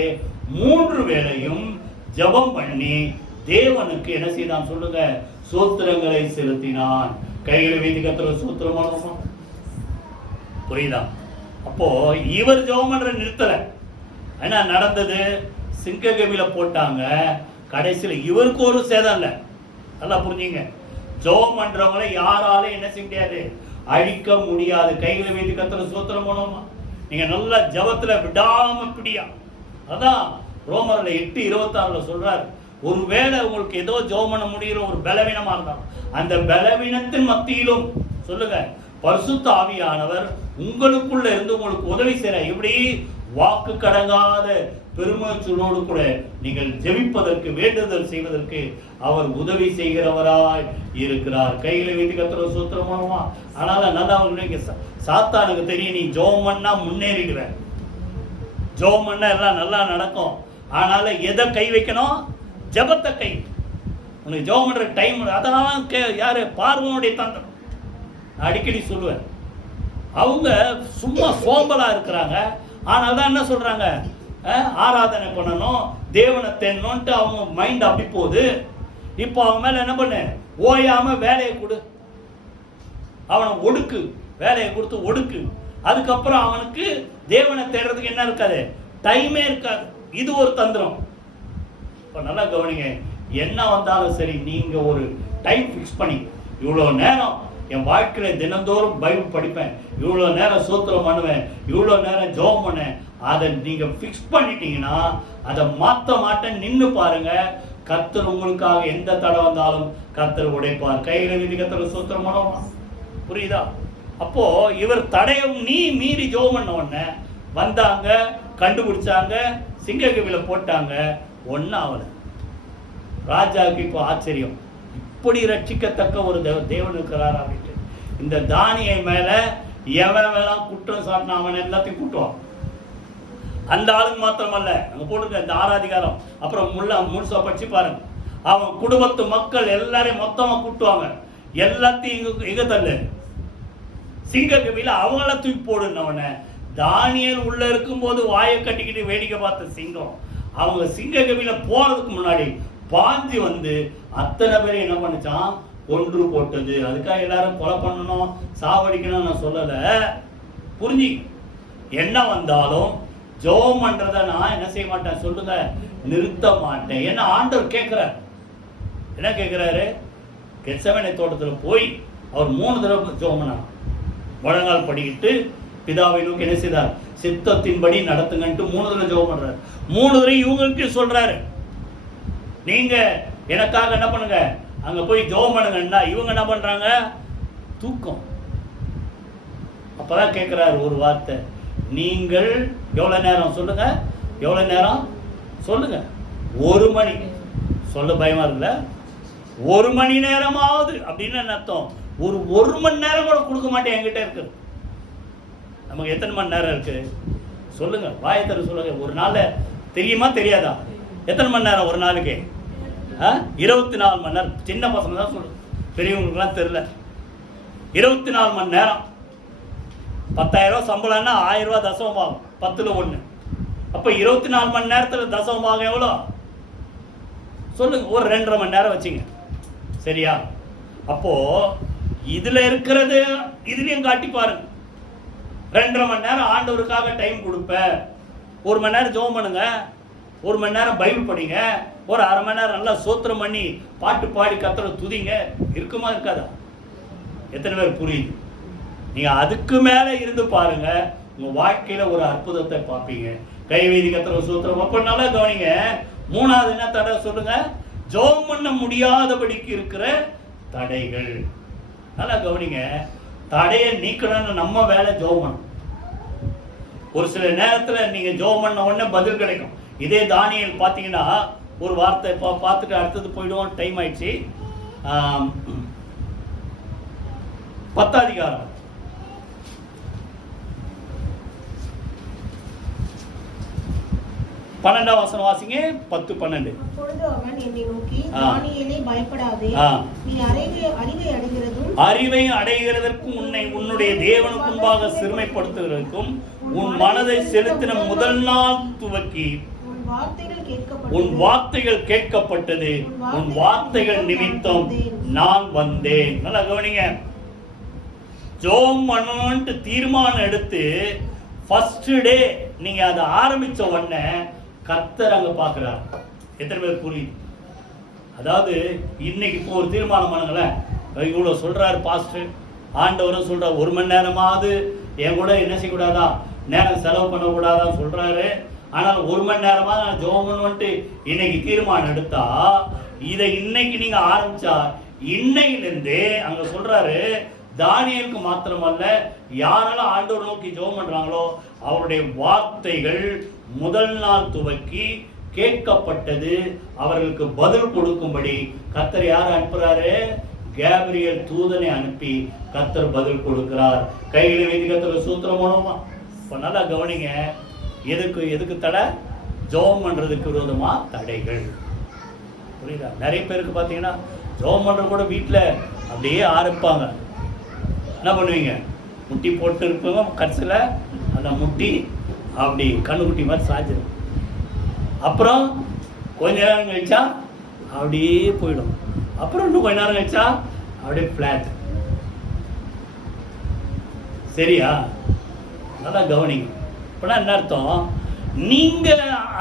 3 வேளையும் ஜெபம் பண்ணி தேவனுக்கு என்ன செய்தான் சொல்லுங்க, சோத்திரங்களை செலுத்தினான். கைகளை வைத்து கர்த்தருக்கு சோத்திரம் பண்ணுவோமா? புரியுதா? அப்போ இவர் ஜெபம் பண்ற நிறுத்தல. என்ன நடந்தது? சிங்க கபில போட்டாங்க. கடைசியில் இவருக்கு ஒரு சேதம் இல்லை. நல்லா புரிஞ்சுங்க, ஜெபம் பண்றவங்களை யாராலும் என்ன செய்ய முடியாது, அழிக்க முடியாது. கைகளை வைத்து கர்த்தருக்கு சோத்திரம் பண்ணுவோமா? நீங்க நல்லா ஜெபத்துல விடாம பிடியா. அதான் ரோமர்ல 8:26 சொல்றாரு, ஒருவேளை உங்களுக்கு ஏதோ ஜெபம் பண்ண முடிகிற ஒரு பலவீனமா இருந்தாலும் அந்த பலவீனத்தின் மத்தியிலும் சொல்லுங்க, பரிசுத்த ஆவியானவர் உங்களுக்குள்ள இருந்து உங்களுக்கு உதவி செய்யற. இப்படி வாக்கு கடங்காத பெருமூச்சலோடு கூட நீங்கள் ஜெபிப்பதற்கு, வேண்டுதல் செய்வதற்கு அவர் உதவி செய்கிறவராய் இருக்கிறார். கையில வைத்து கர்த்தருக்கு சோத்திரம் பண்ணுமா? அதனால நல்லா அவங்களுக்கு சாத்தானுக்கு தெரியும், நீ ஜெபம் பண்ணா முன்னேறிடுவ, ஜெபம் பண்ணா எல்லாம் நல்லா நடக்கும். அதனால எதை கை வைக்கணும்? ஜெபத்தை கை. உனக்கு ஜெபம் பண்ற டைம் அதெல்லாம் யாரு? பார்வனுடைய தந்திரம். அடிக்கடி சொல்லுவேன், அவங்க சும்மா சோம்பலா இருக்கிறாங்க. ஆனால் தான் என்ன சொல்றாங்க, ஆராதனை பண்ணணும், தேவனை தென்னோன்ட்டு அவங்க மைண்ட் அப்படி போகுது. இப்போ அவன் மேல என்ன பண்ணு, ஓயாம வேலையை கொடு, அவனை ஒடுக்கு, வேலையை கொடுத்து ஒடுக்கு. அதுக்கப்புறம் அவனுக்கு தேவனை தேடுறதுக்கு என்ன இருக்காது, டைமே இருக்காது. இது ஒரு தந்திரம். இப்போ நல்லா கவனிங்க, என்ன வந்தாலும் சரி, நீங்க ஒரு டைம் ஃபிக்ஸ் பண்ணி, இவ்வளோ நேரம் என் வாழ்க்கையில் தினந்தோறும் பைபிள் படிப்பேன், இவ்வளோ நேரம் சோத்திரம் பண்ணுவேன், இவ்வளோ நேரம் ஜெபம் பண்ணேன், அதை நீங்க ஃபிக்ஸ் பண்ணிட்டீங்கன்னா அதை மாற்ற மாட்டேன். நின்று பாருங்க, கர்த்தர் உங்களுக்காக எந்த தடை வந்தாலும் கர்த்தர் உடைப்பார். கையில விதி கர்த்தர் சோத்திரம் பண்ணுவோமா? புரியுதா? அப்போ இவர் தடையும் நீ மீறி ஜெபம் பண்ண உடனே வந்தாங்க, கண்டுபிடிச்சாங்க, சிங்க கபில போட்டாங்க, ஒன்னும் ஆகல. ராஜாவுக்கு இப்போ ஆச்சரியம், இப்படி ரட்சிக்கத்தக்க ஒரு தேவன் இருக்கிறார் அப்படின்ட்டு. இந்த தானியை மேல எவனெல்லாம் குற்றம் சாட்டினா அவன் எல்லாத்தையும் கூட்டுவான். அந்த ஆளுங்க மாத்திரமல்ல, அங்க போட்டுருக்க இந்த 6 அதிகாரம் அப்புறம் முழுசா படிச்சு பாருங்க. அவன் குடும்பத்து மக்கள் எல்லாரையும் மொத்தமா கூட்டுவாங்க, எல்லாத்தையும் எங்க தள்ளு, சிங்க கபில அவங்கள தூக்கி போடுனவன. தானியல் உள்ள இருக்கும் போது வாயை கட்டிக்கிட்டு வேடிக்கை பார்த்த சிங்கம், அவங்க சிங்க கபில போறதுக்கு முன்னாடி பாஞ்சு வந்து அத்தனை பேரை என்ன பண்ணிச்சான், கொன்று போட்டது. அதுக்காக எல்லாரும் கொலை பண்ணணும், சாவடிக்கணும் நான் சொல்லல. புரிஞ்சு, என்ன வந்தாலும் ஜெபம் பண்றத நான் என்ன செய்ய மாட்டேன் சொல்லுங்க, நிறுத்த மாட்டேன். என்ன ஆண்டவர் கேட்கிறார், என்ன கேட்கிறாரு? கெத்செமனே தோட்டத்துல போய் அவர் 3 தடவை ஜெபம் பண்ணார். முழங்கால் படிக்கிட்டு பிதாவை நோக்கி என்ன செய்தார், சித்தத்தின்படி நடத்துங்கன்ட்டு 3 தடவை ஜெபம் பண்றாரு. 3 தடவை இவங்களுக்கு சொல்றாரு, நீங்க எனக்காக என்ன பண்ணுங்க, அங்க போய் ஜெபம் பண்ணுங்கன்னா இவங்க என்ன பண்றாங்க, தூக்கம். அப்பதான் கேட்கிறாரு ஒரு வார்த்தை, நீங்கள் எவ்வளவு நேரம் சொல்லுங்க, எவ்வளவு நேரம் சொல்லுங்க, 1 மணி. சொல்ல பயமா இருக்குல்ல, 1 மணி நேரமாவது அப்படின்னு என்ன அர்த்தம்? ஒரு மணி நேரம் கூட கொடுக்க மாட்டேன் என்கிட்ட இருக்கு. நமக்கு எத்தனை மணி நேரம் இருக்கு சொல்லுங்க, வாயத்தர சொல்லுங்க. ஒரு நாள் தெரியுமா தெரியாதா? எத்தனை மணி நேரம் ஒரு நாளைக்கு? 24 மணி நேரம். சின்ன பசங்க தான் சொல்லுங்க, பெரியவங்களுக்குலாம் தெரியல. 24 மணி நேரம். 10,000 சம்பளம்னா 1000 தசமமாகும், 10ல் 1. அப்போ 24 மணி நேரத்தில் தசமமாகும் எவ்வளோ சொல்லுங்க? ஒரு 2.5 மணி நேரம் வச்சுங்க, சரியா? அப்போ இதுல இருக்கிறது இதுலயும் காட்டி பாருங்க. 2.5 மணி நேரம் ஆண்டவருக்காக டைம் கொடுப்ப, 1 மணி நேரம் ஜெபம் பண்ணுங்க, 1 மணி நேரம் பைபிள் படிங்க, ஒரு 1/2 மணி நேரம் நல்லா சோத்திரம் பண்ணி பாட்டு பாடி கர்த்தரை துதிங்க. இருக்குமா இருக்காதா? எத்தனை பேர் புரியுது? நீங்க அதுக்கு மேல இருந்து பாருங்க, உங்க வாழ்க்கையில ஒரு அற்புதத்தை பார்ப்பீங்க. கைவேதி கர்த்தரை சோத்திரம். அப்ப நல்லா கவனிங்க. 3வது என்ன தடை சொல்லுங்க? ஜெபம் பண்ண முடியாதபடிக்கு இருக்கிற தடைகள். நல்லா கவனிங்க. தடையை நீக்கணும்னு நம்ம வேலை ஜெபம் பண்ணணும். ஒரு சில நேரத்துல நீங்க ஜெபம் பண்ண உடனே பதில் கிடைக்கும். இதே தானியேல் பார்த்தீங்கன்னா ஒரு வார்த்தை பார்த்துட்டு அடுத்தது போயிடுவோம், டைம் ஆயிடுச்சு. 10 அதிகாரம் 12ஆம் வசனம் வாசிங்க. 10-12. அப்பொழுது அவன் என்னை நோக்கி, தானியேலே, பயப்படாதே, நீ அறிவை அடைகிறதற்கும் உன்னுடைய தேவனுக்கு முன்பாக சிறுமைப்படுத்துவதற்கும் உன் மனதை செலுத்தின முதல் நாள் துவக்கி உன் வார்த்தைகள் கேட்கப்பட்டது, உன் வார்த்தைகள் நிமித்தம் நான் வந்தேன். நல்லா கவனிங்க. ஜெபம் பண்ணணும்னு தீர்மானம் எடுத்து ஃபர்ஸ்ட் டே நீங்க அதை ஆரம்பிச்ச உடனே கர்த்தர் அங்க பார்க்கிறார். எத்தனை பேர் புரியுது? அதாவது இன்னைக்கு இப்போ ஒரு தீர்மானம் பண்ணுங்களேன். இவ்வளோ சொல்றாரு பாஸ்டர், ஆண்டவரும் சொல்றாரு 1 மணி நேரமாவது என் கூட என்ன செய்யக்கூடாதா, நேரம் செலவு பண்ணக்கூடாதான் சொல்றாரு. ஆனால் 1 மணி நேரமாக நான் ஜெபம் பண்ணுவேன்ட்டு இன்னைக்கு தீர்மானம் எடுத்தா, இதை இன்னைக்கு நீங்க ஆரம்பிச்சா இன்னையிலிருந்து அங்க சொல்றாரு, தானியேலுக்கு மாத்திரமல்ல, யாரெல்லாம் ஆண்டவர் நோக்கி ஜெபம் பண்றாங்களோ அவருடைய வார்த்தைகள் முதல் நாள் துவக்கி கேட்கப்பட்டது. அவர்களுக்கு பதில் கொடுக்கும்படி கர்த்தர் யார் அனுப்புறாரு? கேப்ரியல் தூதனை அனுப்பி கர்த்தர் பதில் கொடுக்கிறார். கைகளை வைத்து கர்த்தர் சூத்திரம் மூலமா. இப்போ நல்லா கவனிங்க. எதுக்கு தடை? ஜெபம் பண்றதுக்கு விரோதமா தடைகள். புரியுதா? நிறைய பேருக்கு பார்த்தீங்கன்னா ஜெபம் பண்றது கூட வீட்டில் அப்படியே ஆரம்பிப்பாங்க. என்ன பண்ணுவீங்க? முட்டி போட்டு இருப்பவங்க கடைசியில் அந்த முட்டி அப்படி கண்ணுக்குட்டி மாதிரி சாய்ச்சிடும். அப்புறம் கொஞ்ச நேரம் கழிச்சா அப்படியே போயிடும். அப்புறம் இன்னும் கொஞ்ச நேரம் கழிச்சா அப்படியே ஃப்ளாட். சரியா? நல்லா கவனிங்க. இப்போனா என்ன அர்த்தம்? நீங்க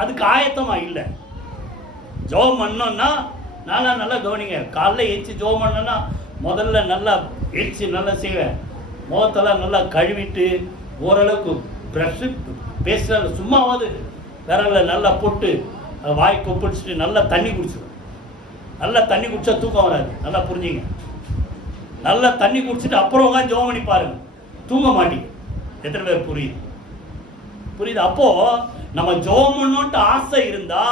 அதுக்கு ஆயத்தமா இல்லை. ஜெபம் பண்ணோம்னா நல்லா கவனிங்க. காலைல எழுச்சி ஜெபம் பண்ணோன்னா முதல்ல நல்லா எழுச்சி நல்லா செய்வேன். முகத்தெல்லாம் நல்லா கழுவிட்டு ஓரளவுக்கு ப்ரெஷ்ஷு பேசுகிற சும்மாவது விரல நல்லா போட்டு வாய் கொப்பிடிச்சிட்டு நல்லா தண்ணி குடிச்சிடும். நல்லா தண்ணி குடிச்சா தூக்கம் வராது. நல்லா புரிஞ்சுங்க. நல்லா தண்ணி குடிச்சிட்டு அப்புறம் உட்காந்து ஜெபம் பண்ணி பாருங்க, தூங்க மாட்டீங்க. எத்தனை பேர் புரியுது? அப்போ நம்ம ஜெபம் பண்ணணும்ட்டு ஆசை இருந்தா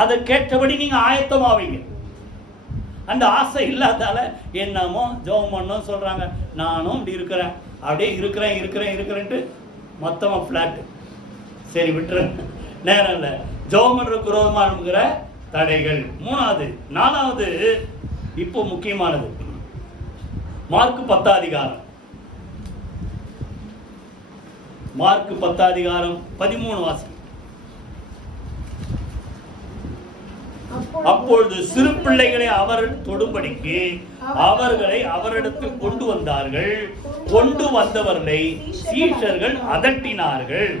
அதை கேட்டபடி நீங்க ஆயத்தமாவீங்க. அந்த ஆசை இல்லாதால என்னமோ ஜெபம் பண்ணணும் சொல்றாங்க, நானும் இப்படி இருக்கிறேன், அப்படியே இருக்கிறேன்ட்டு மொத்தமாக ஃப்ளாட்டு. சரி விட்டுறேன், நேரம் இல்லை. ஜெபம் பண்றதுக்கு விரோதமாக இருக்கிற தடைகள். 4வது இப்போ முக்கியமானது, மார்க் 10ஆம் அதிகாரம். மார்க் 10ஆம் அதிகாரம் 13 வாசி. அப்பொழுது சிறு பிள்ளைகளை அவர் தொடும்படிக்கு அவர்களை அவரிடத்தில் கொண்டு வந்தார்கள். கொண்டு வந்தவர்களை சீஷர்கள் அதட்டினார்கள்.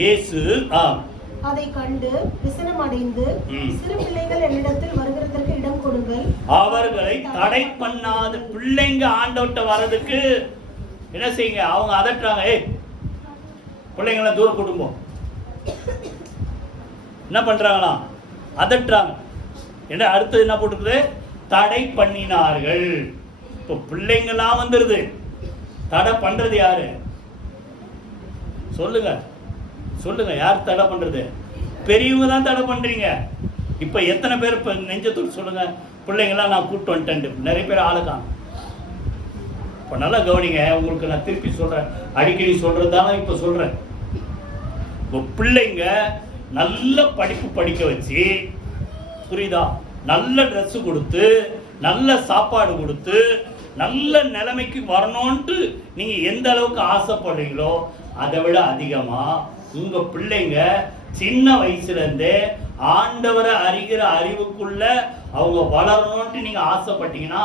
இயேசு அதை கண்டு விசனமடைந்து, சிறு பிள்ளைகள் என்னிடத்தில் வருகிறதற்கு இடம் கொடுங்கள், அவர்களை தடை பண்ணாத. பிள்ளைங்க ஆண்டவர்ட்ட வர்றதுக்கு என்ன செய்யுங்க? அவங்க அதட்டுறாங்க, பிள்ளைங்களை தூரம் குடும்பம் என்ன பண்றாங்களா? அதட்டுறாங்க. என்ன அடுத்தது என்ன போட்டுருக்குது? தடை பண்ணினார்கள். இப்போ பிள்ளைங்களாம் வந்துருது. தடை பண்றது யாரு? சொல்லுங்க யார் தடை பண்றது? பெரியவங்க தான் தடை பண்றீங்க. இப்ப எத்தனை பேர் இப்ப நெஞ்சத்தோடு சொல்லுங்க, பிள்ளைங்களாம் நான் கூப்பிட்டு வந்துட்டேன். நிறைய பேர் ஆளுக்காங்க. இப்போ நல்லா கவனிங்க. உங்களுக்கு நான் திருப்பி சொல்றேன், அடிக்கடி சொல்றதுதான இப்ப சொல்றேன். இப்போ பிள்ளைங்க நல்ல படிப்பு படிக்க வச்சு, புரியுதா, நல்ல ட்ரெஸ் கொடுத்து, நல்ல சாப்பாடு கொடுத்து, நல்ல நிலைமைக்கு வரணும்ட்டு நீங்க எந்த அளவுக்கு ஆசைப்படுறீங்களோ அதை விட அதிகமா உங்க பிள்ளைங்க சின்ன வயசுல இருந்தே ஆண்டவரை அறிகிற அறிவுக்குள்ள அவங்க வளரணும்ட்டு நீங்க ஆசைப்பட்டீங்கன்னா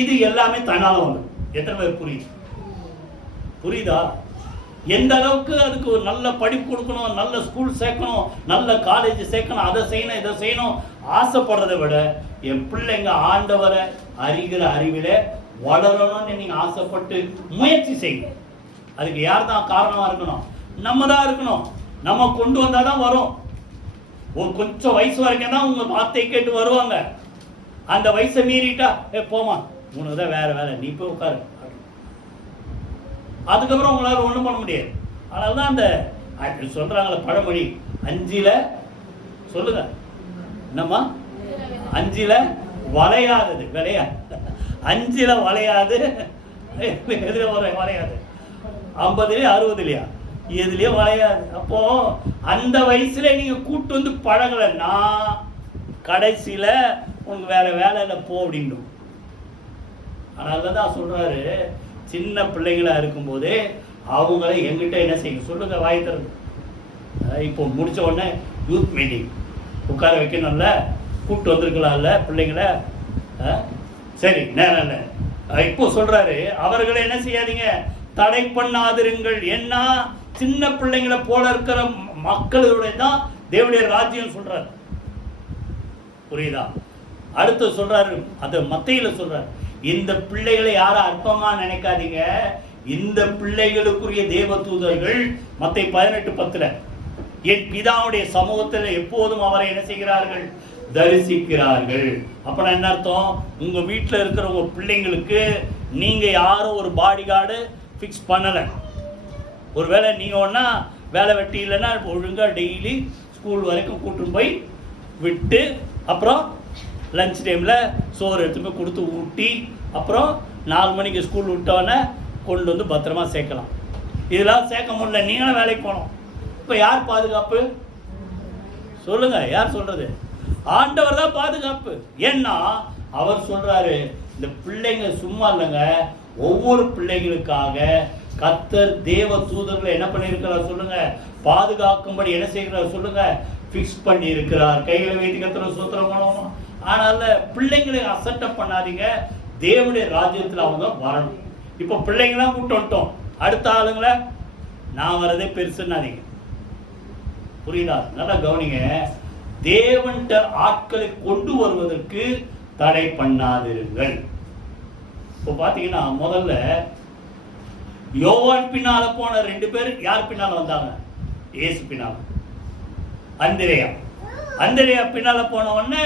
இது எல்லாமே தன்னால வரும். எத்தனை பேர் புரியுதா? எந்த அளவுக்கு அதுக்கு ஒரு நல்ல படிப்பு கொடுக்கணும், நல்ல ஸ்கூல் சேர்க்கணும், நல்ல காலேஜ் சேர்க்கணும், அதை செய்யணும் இதை செய்யணும் ஆசைப்படுறதை விட என் பிள்ளைங்க ஆண்டவரை அறிகிற அறிவில வளரணும்னு நீங்க ஆசைப்பட்டு முயற்சி செய்யுங்க. அதுக்கு யார் தான் காரணமா இருக்கணும்? நம்ம தான் இருக்கணும். நம்ம கொண்டு வந்தாதான் வரும். ஒரு கொஞ்சம் வயசு வரைக்கும் தான் உங்க வார்த்தை கேட்டு வருவாங்க. அந்த வயசை மீறிட்டா போமா, உனக்கு தான் வேற வேலை, நீ போய் உட்காரு, அதுக்கப்புறம் உங்களால் ஒன்றும் பண்ண முடியாது. அதனால தான் அந்த சொல்றாங்களே பழமொழி, 5ல் சொல்லுங்க என்னம்மா, 5ல் வளையாதது விளையாது, 5ல் வளையாது, எதில் வளையாது, 50 60 எதுலயே வளையாது. அப்போ அந்த வயசுல நீங்க கூட்டு வந்து பழகலைன்னா கடைசியில உனக்கு வேற வேலையில போ அப்படின்னும். அதனால தான் சொல்றாரு, சின்ன பிள்ளைங்களா இருக்கும்போதே அவங்கள எங்கிட்ட என்ன செய்யும் சொல்லுங்க, வாய் தருது. இப்போ முடிச்ச உடனே யூத் மீட்டிங் உட்கார வைக்கணும்ல, கூப்பிட்டு வந்திருக்கலாம்ல பிள்ளைங்கள. சரி, நேரம் இல்லை. இப்போ சொல்றாரு, அவர்களை என்ன செய்யாதீங்க, தடை பண்ணாதிருங்கள். ஏன்னா சின்ன பிள்ளைங்களை போல இருக்கிற மக்களுடைய தான் தேவனுடைய ராஜ்யம் சொல்றாரு. புரியுதா? அடுத்து சொல்றாரு, அது மத்தையில சொல்றாரு, இந்த பிள்ளைகளை யாரும் அற்பமா நினைக்காதீங்க, இந்த பிள்ளைகளுக்குரிய தேவ தூதர்கள். மத்தை 18:10 என் பிதாவுடைய சமூகத்தில் எப்போதும் அவரை என்ன செய்கிறார்கள், தரிசிக்கிறார்கள். அப்ப என்ன அர்த்தம், உங்க வீட்டில் இருக்கிற உங்க பிள்ளைங்களுக்கு நீங்க யாரும் ஒரு பாடி கார்டு ஃபிக்ஸ் பண்ணல. ஒருவேளை நீங்க ஒன்னா வேலை வெட்டி இல்லைன்னா ஒழுங்கா டெய்லி ஸ்கூல் வரைக்கும் கூட்டிட்டு போய் விட்டு, அப்புறம் லஞ்ச் டைமில் சோறு எடுத்து போய் கொடுத்து ஊட்டி, அப்புறம் 4 மணிக்கு ஸ்கூல் விட்டோன்னே கொண்டு வந்து பத்திரமா சேர்க்கலாம். இதெல்லாம் சேர்க்க முடியல, நீங்களும் வேலைக்கு போகணும். இப்போ யார் பாதுகாப்பு சொல்லுங்க? யார் சொல்றது? ஆண்டவர் தான் பாதுகாப்பு. ஏன்னா அவர் சொல்றாரு, இந்த பிள்ளைங்க சும்மா இல்லைங்க, ஒவ்வொரு பிள்ளைகளுக்காக கர்த்தர் தேவ தூதர்களை என்ன பண்ணியிருக்கிறார் சொல்லுங்க, பாதுகாக்கும்படி என்ன செய்கிறார் சொல்லுங்க, ஃபிக்ஸ் பண்ணி இருக்கிறார். கைகளை வைத்து கர்த்தர் சூத்திரம் பண்ணணும். ஆனால பிள்ளைங்களை அசட்டப் பண்ணாதீங்க, தேவனுடைய ராஜ்யத்தில் அவங்க வரணும். இப்போ பிள்ளைங்களாம் கூப்பிட்டு வந்துட்டோம், அடுத்த ஆளுங்களை நான் வரதே பெருசுன்னாதீங்க. புரியுதா? நல்லா கவனிங்க. தேவன்கிட்ட ஆட்களை கொண்டு வருவதற்கு தடை பண்ணாதிருங்கள். இப்போ பாத்தீங்கன்னா முதல்ல யோவான் பின்னால போன 2 பேர் யார் பின்னால வந்தாங்க? இயேசு பின்னால. அந்திரேயா பின்னால போன உடனே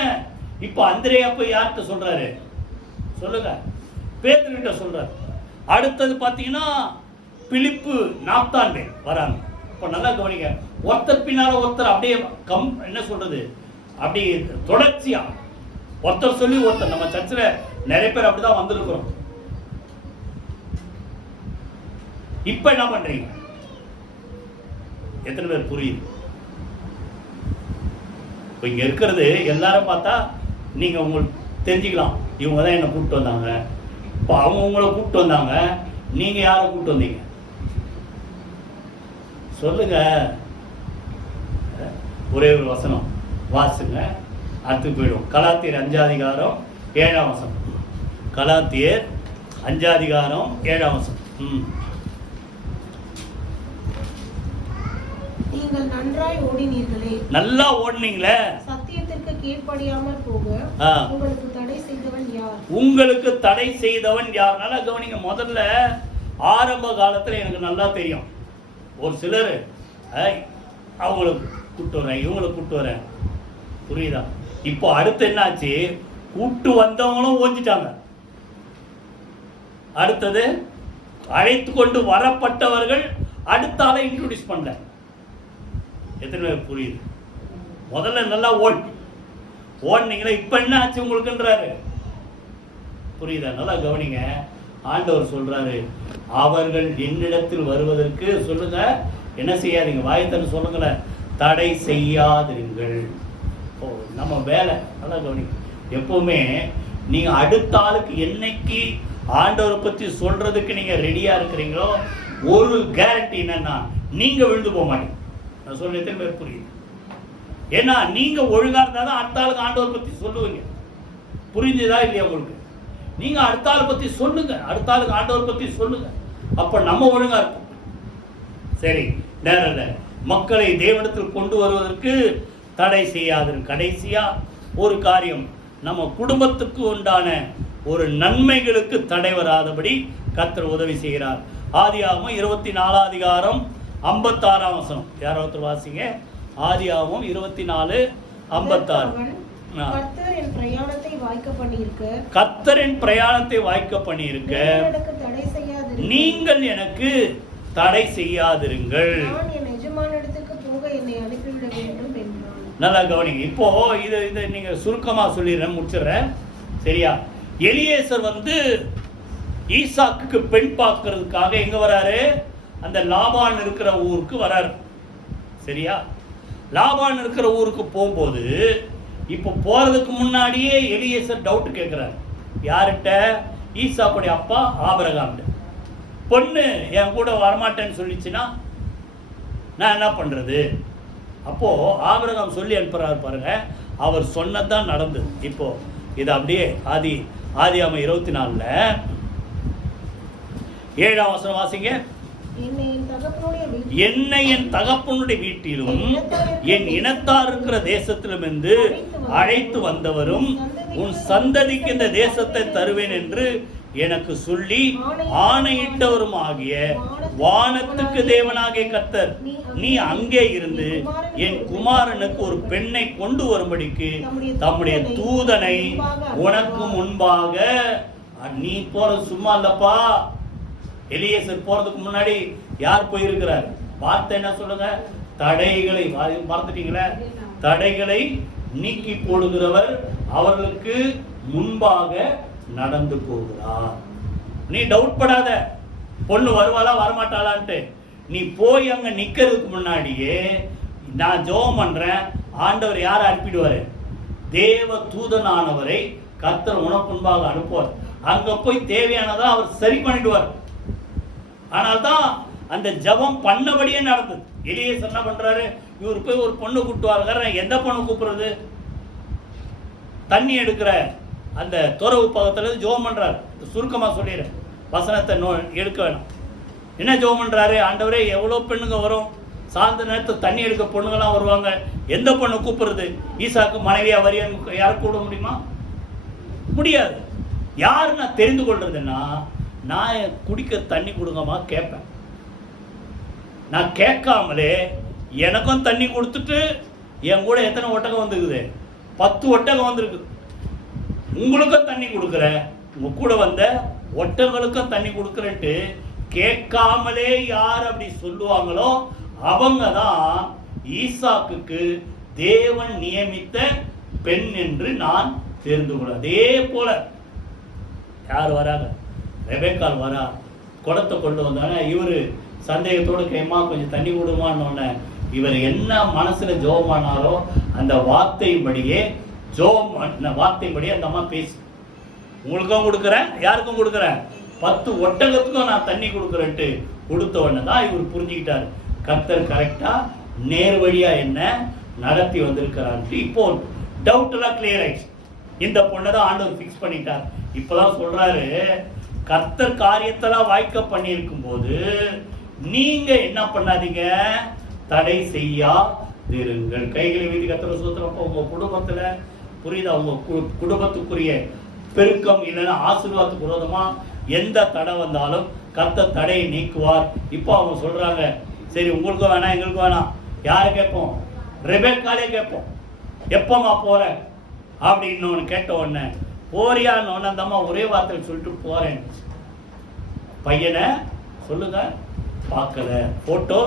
இப்ப அந்திரேயா போய் யார்கிட்ட சொல்றாரு சொல்லுங்க? பேதுருகிட்ட சொல்றாரு. அடுத்தது பாத்தீங்கன்னா பிலிப்பு, நாத்தான் வராங்க. இப்ப நல்லா கவனிங்க, ஒருத்தர் பின்னால ஒருத்தர் அப்படியே என்ன சொல்றது, அப்படியே தொடர்ச்சியா ஒருத்தர் சொல்லி ஒருத்தர். நம்ம சர்ச்சில் நிறைய பேர் அப்படிதான் வந்திருக்கிறோம். இப்ப என்ன பண்றீங்க? எத்தனை பேர் புரியுது? இப்ப இங்க இருக்கிறது எல்லாரும் பார்த்தா நீங்க உங்களுக்கு தெரிஞ்சுக்கலாம், இவங்க தான் என்ன கூப்பிட்டு வந்தாங்க, இப்போ அவங்க உங்களை கூப்பிட்டு வந்தாங்க, நீங்க யாரை கூப்பிட்டு வந்தீங்க சொல்லுங்க? ஒரே ஒரு வசனம் வாசுங்க, அடுத்து போயிடும். கலாத்தியர் 5:7. கலாத்தியர் 5:7. நீங்கள் நன்றாய் ஓடினீர்களே. நல்லா ஓடுனீங்களே. சத்தியத்திற்கு கீழ்ப்படியாமல் போக உங்களுக்கு தடை செய்தவன் யார்? உங்களுக்கு தடை செய்தவன் யார்? நல்லா கவனிங்க. முதல்ல ஆரம்ப காலத்துல எனக்கு நல்லா தெரியும், ஒரு சிலர் அவங்களுக்கு கூட்டு வரேன், இவங்களை கூட்டு வரேன். புரியுதா? இப்போ அடுத்து என்னாச்சு, கூட்டு வந்தவங்களும் ஓஞ்சிட்டாங்க. அடுத்தது அழைத்து கொண்டு வரப்பட்டவர்கள் அடுத்த ஆளை இன்ட்ரோடியூஸ் பண்ணல. எத்தனை பேர் புரியுது? முதல்ல நல்லா ஓடுனீங்களா, இப்ப என்ன ஆச்சு உங்களுக்குன்றாரு. புரியுதா? நல்லா கவனிங்க. ஆண்டவர் சொல்றாரு, அவர்கள் என்னிடத்தில் வருவதற்கு சொல்லுங்க, என்ன செய்யாதீங்க, வாயத்தன்னு சொல்லுங்களேன், தடை செய்யாதிருங்கள். ஓ, நம்ம வேலை நல்லா கவனிங்க. எப்பவுமே நீங்க அடுத்த ஆளுக்கு என்னைக்கு ஆண்டவரை பத்தி சொல்றதுக்கு நீங்க ரெடியா இருக்கிறீங்களோ, ஒரு கேரண்டி என்னன்னா நீங்க விழுந்து போக மாட்டீங்க. நான் சொல்ல எத்தனை பேர் புரியுது? ஏன்னா நீங்க ஒழுங்கா இருந்தாதான் அடுத்த ஆளுக்கு ஆண்டவரை பத்தி சொல்லுவீங்க. புரிஞ்சுதா இல்லையா உங்களுக்கு? நீங்க அடுத்த ஆளை பத்தி சொல்லுங்க, அடுத்த ஆளுக்கு ஆண்டவர் பத்தி சொல்லுங்க, அப்ப நம்ம ஒழுங்கா இருப்போம். சரி, நேரில் மக்களை தேவனிடத்தில் கொண்டு வருவதற்கு தடை செய்யாது. கடைசியா ஒரு காரியம், நம்ம குடும்பத்துக்கு உண்டான ஒரு நன்மைகளுக்கு தடை வராதபடி கர்த்தர் உதவி செய்கிறார். ஆதியாகமம் 24:56. யாரோ ஒருத்தர் வாசிங்க. ஆதியாகமம் 24:56. கர்த்தரின் பிரயாணத்தை வாய்க்க பண்ணியிருக்க நீங்கள் எனக்கு தடை செய்யாதிருங்கள். நல்லா கவனிங்க. இப்போ இது நீங்க சுருக்கமா சொல்லிடுறேன், முடிச்சிடுறேன். சரியா? எலியேசர் ஈசாக்குக்கு பெண் பார்க்கறதுக்காக எங்க வராரு? அந்த லாபான் இருக்கிற ஊருக்கு வராரு. சரியா? லாபான் இருக்கிற ஊருக்கு போகும்போது இப்போ போறதுக்கு முன்னாடியே எலியேசர் டவுட் கேட்கிறார். யார்கிட்ட? ஈசாக்குடைய அப்பா ஆபிரகாம். பொண்ணு என் கூட வரமாட்டேன்னு சொல்லிச்சுன்னா நான் என்ன பண்றது? அப்போ ஆபிரகாம் சொல்லி அனுப்புறாரு பாருங்க. அவர் சொன்னதான் நடந்தது. இப்போ இது அப்படியே ஆதியாகமம் 24 7ஆம் வசனம் வாசிங்க. என்னை என் தகப்பனுடைய வீட்டிலும் என் இனத்தார் இருக்கிற தேசத்திலும் இருந்து அழைத்து வந்தவரும் உன் சந்ததிக்கு இந்த தேசத்தை தருவேன் என்று எனக்கு சொல்லி ஆணையிட்டவரும் ஆகிய வானத்துக்கு தேவனாகிய கர்த்தர், நீ அங்கே இருந்து என் குமாரனுக்கு ஒரு பெண்ணை கொண்டு வரும்படிக்கு தம்முடைய தூதனை உனக்கு முன்பாக. நீ போறது சும்மா இல்லப்பா. எலியேசர் போறதுக்கு முன்னாடி யார் போயிருக்கிறார்? வார்த்தை என்ன சொல்லுங்க? தடைகளை மறந்துட்டீங்களே. தடைகளை நீக்கி போடுகிறவர் அவர்களுக்கு முன்பாக நடந்து போகிறார். நீ டவுட் படாத, பொண்ணு வருவாளா வரமாட்டாளான்ட்டு. நீ போய் அங்க நிக்கிறதுக்கு முன்னாடியே நான் ஜெபம் பண்றேன், ஆண்டவர் யாரை அனுப்பிடுவாரு? தேவ தூதனானவரை கர்த்தர் உனக்கு முன்பாக அனுப்புவார். அங்க போய் தேவையானதா அவர் சரி பண்ணிடுவார். ஆனால் தான் அந்த ஜெபம் பண்ணபடியே நடந்தது. எலியேசர் என்ன பண்றாரு? இவர் போய் ஒரு பொண்ணு கூப்பிட்டு. எந்த பொண்ணு கூப்பிடுறது? தண்ணி எடுக்கிற அந்த துறவு பக்கத்துல ஜெபம் பண்றாரு. சுருக்கமா சொல்லிடுறேன், வசனத்தை எடுக்க வேணும். என்ன ஜெபம் பண்றாரு? ஆண்டவரே, எவ்வளவு பெண்ணுங்க வரும், சாயந்த நேரத்தில் தண்ணி எடுக்க பொண்ணுங்கெல்லாம் வருவாங்க, எந்த பொண்ணு கூப்பிடுறது? ஈசாக்கு மனைவியா வரியான்னு யாரும் கூட முடியுமா? முடியாது. யாரு நான் தெரிந்து கொள்றதுன்னா, நான் குடிக்க தண்ணி கொடுங்கம்மா கேட்பேன். நான் கேட்காமலே எனக்கும் தண்ணி கொடுத்துட்டு என் கூட எத்தனை ஒட்டகம் வந்துருக்குது? 10 ஒட்டகம் வந்திருக்கு. உங்களுக்கும் தண்ணி கொடுக்குறேன், உங்க கூட வந்த ஒட்டங்களுக்கும் தண்ணி கொடுக்குறேன்ட்டு கேட்காமலே யார் அப்படி சொல்லுவாங்களோ அவங்க தான் ஈசாக்குக்கு தேவன் நியமித்த பெண் என்று நான் தெரிந்து கொள்ள. அதே போல யார் வராங்க? ரெபெக்காள் வரா, குடத்தை கொண்டு வந்தாங்க. இவரு சந்தேகத்தோடு கேமா கொஞ்சம் தண்ணி கொடுமான்னு இவர் என்ன மனசுல ஜோமானாரோ அந்த வார்த்தையின்படியே வார்த்தையின்படியே அந்த அம்மா பேசி, உங்களுக்கும் கொடுக்குறேன், யாருக்கும் கொடுக்குறேன், 10 ஒட்டகத்துக்கும் நான் தண்ணி கொடுக்குறேன்ட்டு கொடுத்த உடனே தான் இவர் புரிஞ்சுக்கிட்டாரு, கர்த்தர் கரெக்டா நேர் வழியா என்ன நடத்தி வந்திருக்கிறார். இப்போ டவுட் எல்லாம் கிளியர் ஆயிடுச்சு. இந்த பொண்ணை தான் ஆண்டவர் ஃபிக்ஸ் பண்ணிட்டார். இப்பதான் சொல்றாரு, கர்த்தர் காரியத்தெல்லாம் வாய்க்க பண்ணியிருக்கும் போது நீங்க என்ன பண்ணாதீங்க, தடை செய்யாதிருங்கள். கைகளை வீதி கர்த்தர் சூத்திரம். உங்க குடும்பத்துல புரியுதா? உங்க குடும்பத்துக்குரிய பெருக்கம் இல்லைன்னா ஆசீர்வாதத்துக்கு விரோதமா எந்த தடை வந்தாலும் கர்த்தர் தடையை நீக்குவார். இப்போ அவங்க சொல்றாங்க, சரி உங்களுக்கும் வேணாம் எங்களுக்கும் வேணாம், யாரை கேட்போம்? ரெபெக்காலே கேட்போம். எப்பமா போற அப்படின்னு கேட்ட உடனே போறியான்னு ஒன்னு அந்த அம்மா ஒரே வார்த்தை சொல்லிட்டு போறேன். பையனை சொல்லுங்க பார்க்கல, போட்டோ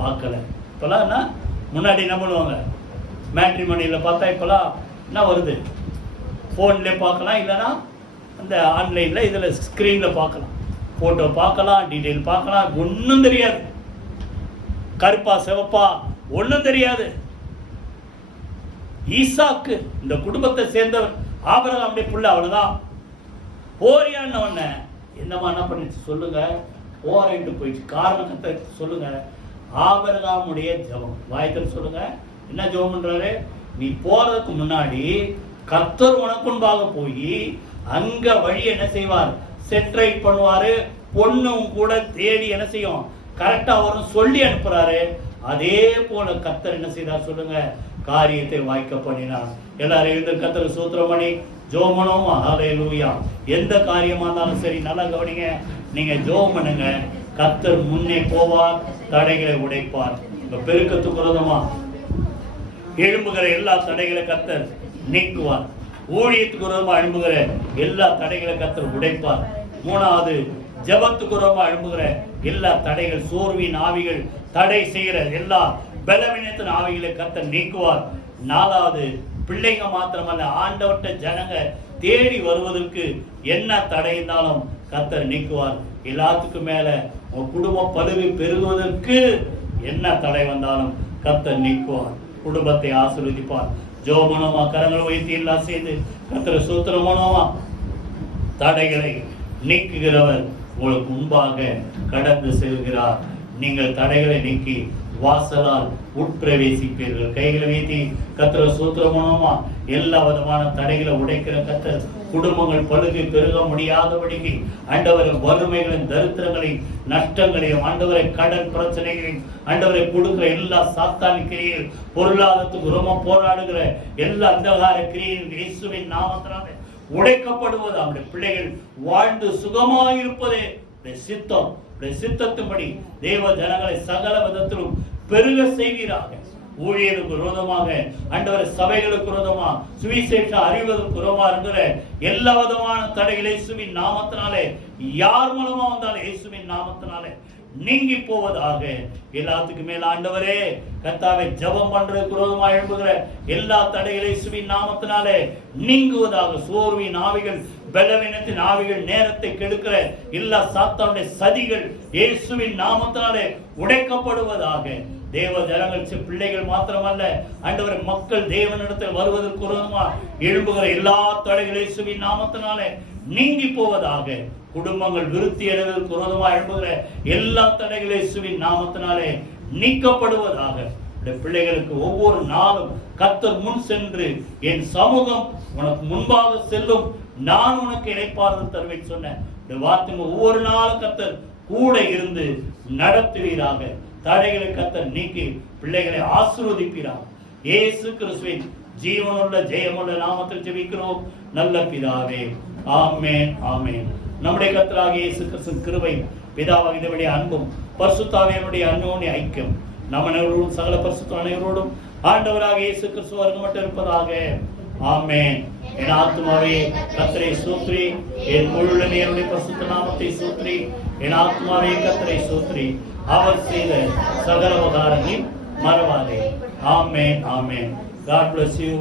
பார்க்கல. இப்பெல்லாம் முன்னாடி என்ன பண்ணுவாங்க, மேட்ரிமோனியில் பார்த்தா இப்பெல்லாம் என்ன வருது, ஃபோன்லேயே பார்க்கலாம், இல்லைன்னா அந்த ஆன்லைனில் இதில் ஸ்க்ரீனில் பார்க்கலாம், ஃபோட்டோ பார்க்கலாம், டீட்டெயில் பார்க்கலாம். ஒன்றும் தெரியாது, கருப்பா சிவப்பா ஒன்றும் தெரியாது. ஈசாக்கு இந்த குடும்பத்தை சேர்ந்தவர், ஆபிரகாமுடைய புள்ள, அவ்வளவுதான். போறியான்னு உடனே என்னமா என்ன பண்ணிச்சு சொல்லுங்க, போறேன்ட்டு போயிடுச்சு. காரணத்தை சொல்லுங்க. ஆபிரகாமுடைய ஜெபம். வாய்த்தல் சொல்லுங்க, என்ன ஜெபம் பண்றாரு? நீ போறதுக்கு முன்னாடி கர்த்தர் உனக்கு முன்பாக போய் அங்க வழி என்ன செய்வார், செட்ரைட் பண்ணுவாரு. பொண்ணும் கூட தேடி என்ன செய்யும், கரெக்டா வரும் சொல்லி அனுப்புறாரு. அதே போல கர்த்தர் என்ன செய்தார் சொல்லுங்க, காரியத்தை வாய்க்க பண்ணினார். எல்லாரும் எழுந்து கர்த்தர் சூத்திரம் பண்ணி ஜோமனோமா. ஹல்லேலூயா. எந்த காரியமா இருந்தாலும் சரி, நல்லா கவனிங்க. நீங்க ஜோம் பண்ணுங்க, கர்த்தர் முன்னே போவார், தடைகளை உடைப்பார். இப்ப பெருக்கத்துக்கு விரோதமா எழும்புகிற எல்லா தடைகளை கர்த்தர் நீக்குவார். ஊழியத்துக்கு விரோதமா எழும்புகிற எல்லா தடைகளை கர்த்தர் உடைப்பார். 3வது, ஜெபத்துக்கு விரோதமா எழும்புகிற எல்லா தடைகள், சோர்வின் ஆவிகள், தடை செய்கிற எல்லா பலவீனத்தின் ஆவிகளை கர்த்தர் நீக்குவார். 4வது, பிள்ளைங்க மாத்திரமல்ல, ஆண்டவர்கிட்ட ஜனங்க தேடி வருவதற்கு என்ன தடை இருந்தாலும் கர்த்தர் நீக்குவார். எல்லாத்துக்கும் மேல உன் குடும்பம் பழுவி பெருகுவதற்கு என்ன தடை வந்தாலும் கர்த்தர் நீக்குவார். குடும்பத்தை ஆசீர்வதிப்பார். ஜோமனோமா கரங்கள் வைத்து எல்லாம் செய்து கர்த்தரை சூத்திரமனோமா தடைகளை நீக்குகிறவர் உங்களுக்கு முன்பாக கடந்து செல்கிறார். நீங்கள் தடைகளை நீக்கி வாசலால் உட்பிரவேசிப்பீர்கள். கைகளை வைத்து கர்த்தரை சூத்திரமனோமா எல்லா விதமான தடைகளை உடைக்கிற கர்த்தர் குடும்பங்கள் பழுகி பெருக முடியாதபடிக்கு ஆண்டவரை வறுமைகளின் தரித்திரங்களையும் நஷ்டங்களையும் ஆண்டவரை கடன் பிரச்சனைகளையும் ஆண்டவரை கொடுக்கிற எல்லா சாத்தானி கிரியைகள் பொருளாதாரத்துக்கு ரொம்ப போராடுகிற எல்லா அந்தகார கிரியைகள் இயேசுவின் நாமத்தினாலே உடைக்கப்படுவது அவருடைய பிள்ளைகள் வாழ்ந்து சுகமாயிருப்பதே சித்தம். சித்தத்தின்படி தேவ ஜனங்களை சகல விதத்திலும் பெருக செய்வீராக. ஊழியருக்கு விரோதமாக ஆண்டவர் சபைகளுக்கு விரோதமா சுவிசேஷம் அறிவதற்கு விரோதமா இருக்கிற எல்லா விதமான தடைகள் இயேசுவின் நாமத்தினாலே யார் மூலமா வந்தாலும் இயேசுவின் நாமத்தினாலே நீங்கி போவதாக. எல்லாத்துக்கும் மேல ஆண்டவரே கர்த்தாவை ஜெபம் பண்றதுக்கு விரோதமா எழுப்புகிற எல்லா தடைகளை இயேசுவின் நாமத்தினாலே நீங்குவதாக. சோர்வின் ஆவிகள் பலவீனத்தின் ஆவிகள் நேரத்தை கெடுக்கிற எல்லா சாத்தானுடைய சதிகள் இயேசுவின் நாமத்தினாலே உடைக்கப்படுவதாக. தேவ ஜனங்கள் பிள்ளைகள் மாத்திரமல்ல ஆண்டவரை மக்கள் தேவனிடத்தில் வருவதற்கு விரோதமா எழும்புகிற எல்லா தடைகள் இயேசுவின் நாமத்தினாலே நீங்கி போவதாக. குடும்பங்கள் விருத்தி அடைவதற்கு விரோதமா எழும்புகிற எல்லா தடைகள் இயேசுவின் நாமத்தினாலே நீக்கப்படுவதாக. பிள்ளைகளுக்கு ஒவ்வொரு நாளும் கர்த்தர் முன் சென்று என் சமூகம் உனக்கு முன்பாக செல்லும், நான் உனக்கு இளைப்பாறுதல் தருவேன் சொன்ன இந்த வார்த்தை ஒவ்வொரு நாளும் கர்த்தர் கூட இருந்து நடத்துவீராக. தடைகளை கர்த்தர் நீக்கி பிள்ளைகளை ஆசீர்வதிப்பீராக. இயேசு கிறிஸ்துவின் ஜீவனுள்ள ஜெயமுள்ள நாமத்தில் ஜெபிக்கிறோம் நல்ல பிதாவே, ஆமென் ஆமென். நம்முடைய கர்த்தராகிய இயேசு கிறிஸ்துவின் கிருபை, பிதாவாகிய அன்பும் பரிசுத்தாவியனுடைய அன்யோன்ய ஐக்கியம் நம் அனைவரோடும் சகல பரிசுத்த அனைவரோடும் ஆண்டவராக இயேசு கிறிஸ்து வரைக்கும் மட்டும் இருப்பதாக. ஆமென். என் ஆத்துமாவே கர்த்தரை ஸ்தோத்திரி, என் முழு நேருடைய பரிசுத்த நாமத்தை ஸ்தோத்திரி. என் ஆத்துமாவே கர்த்தரை ஸ்தோத்திரி, அவர் செய்த சகல உபகாரங்களை மறவாதே. ஆமென் ஆமென். God bless you.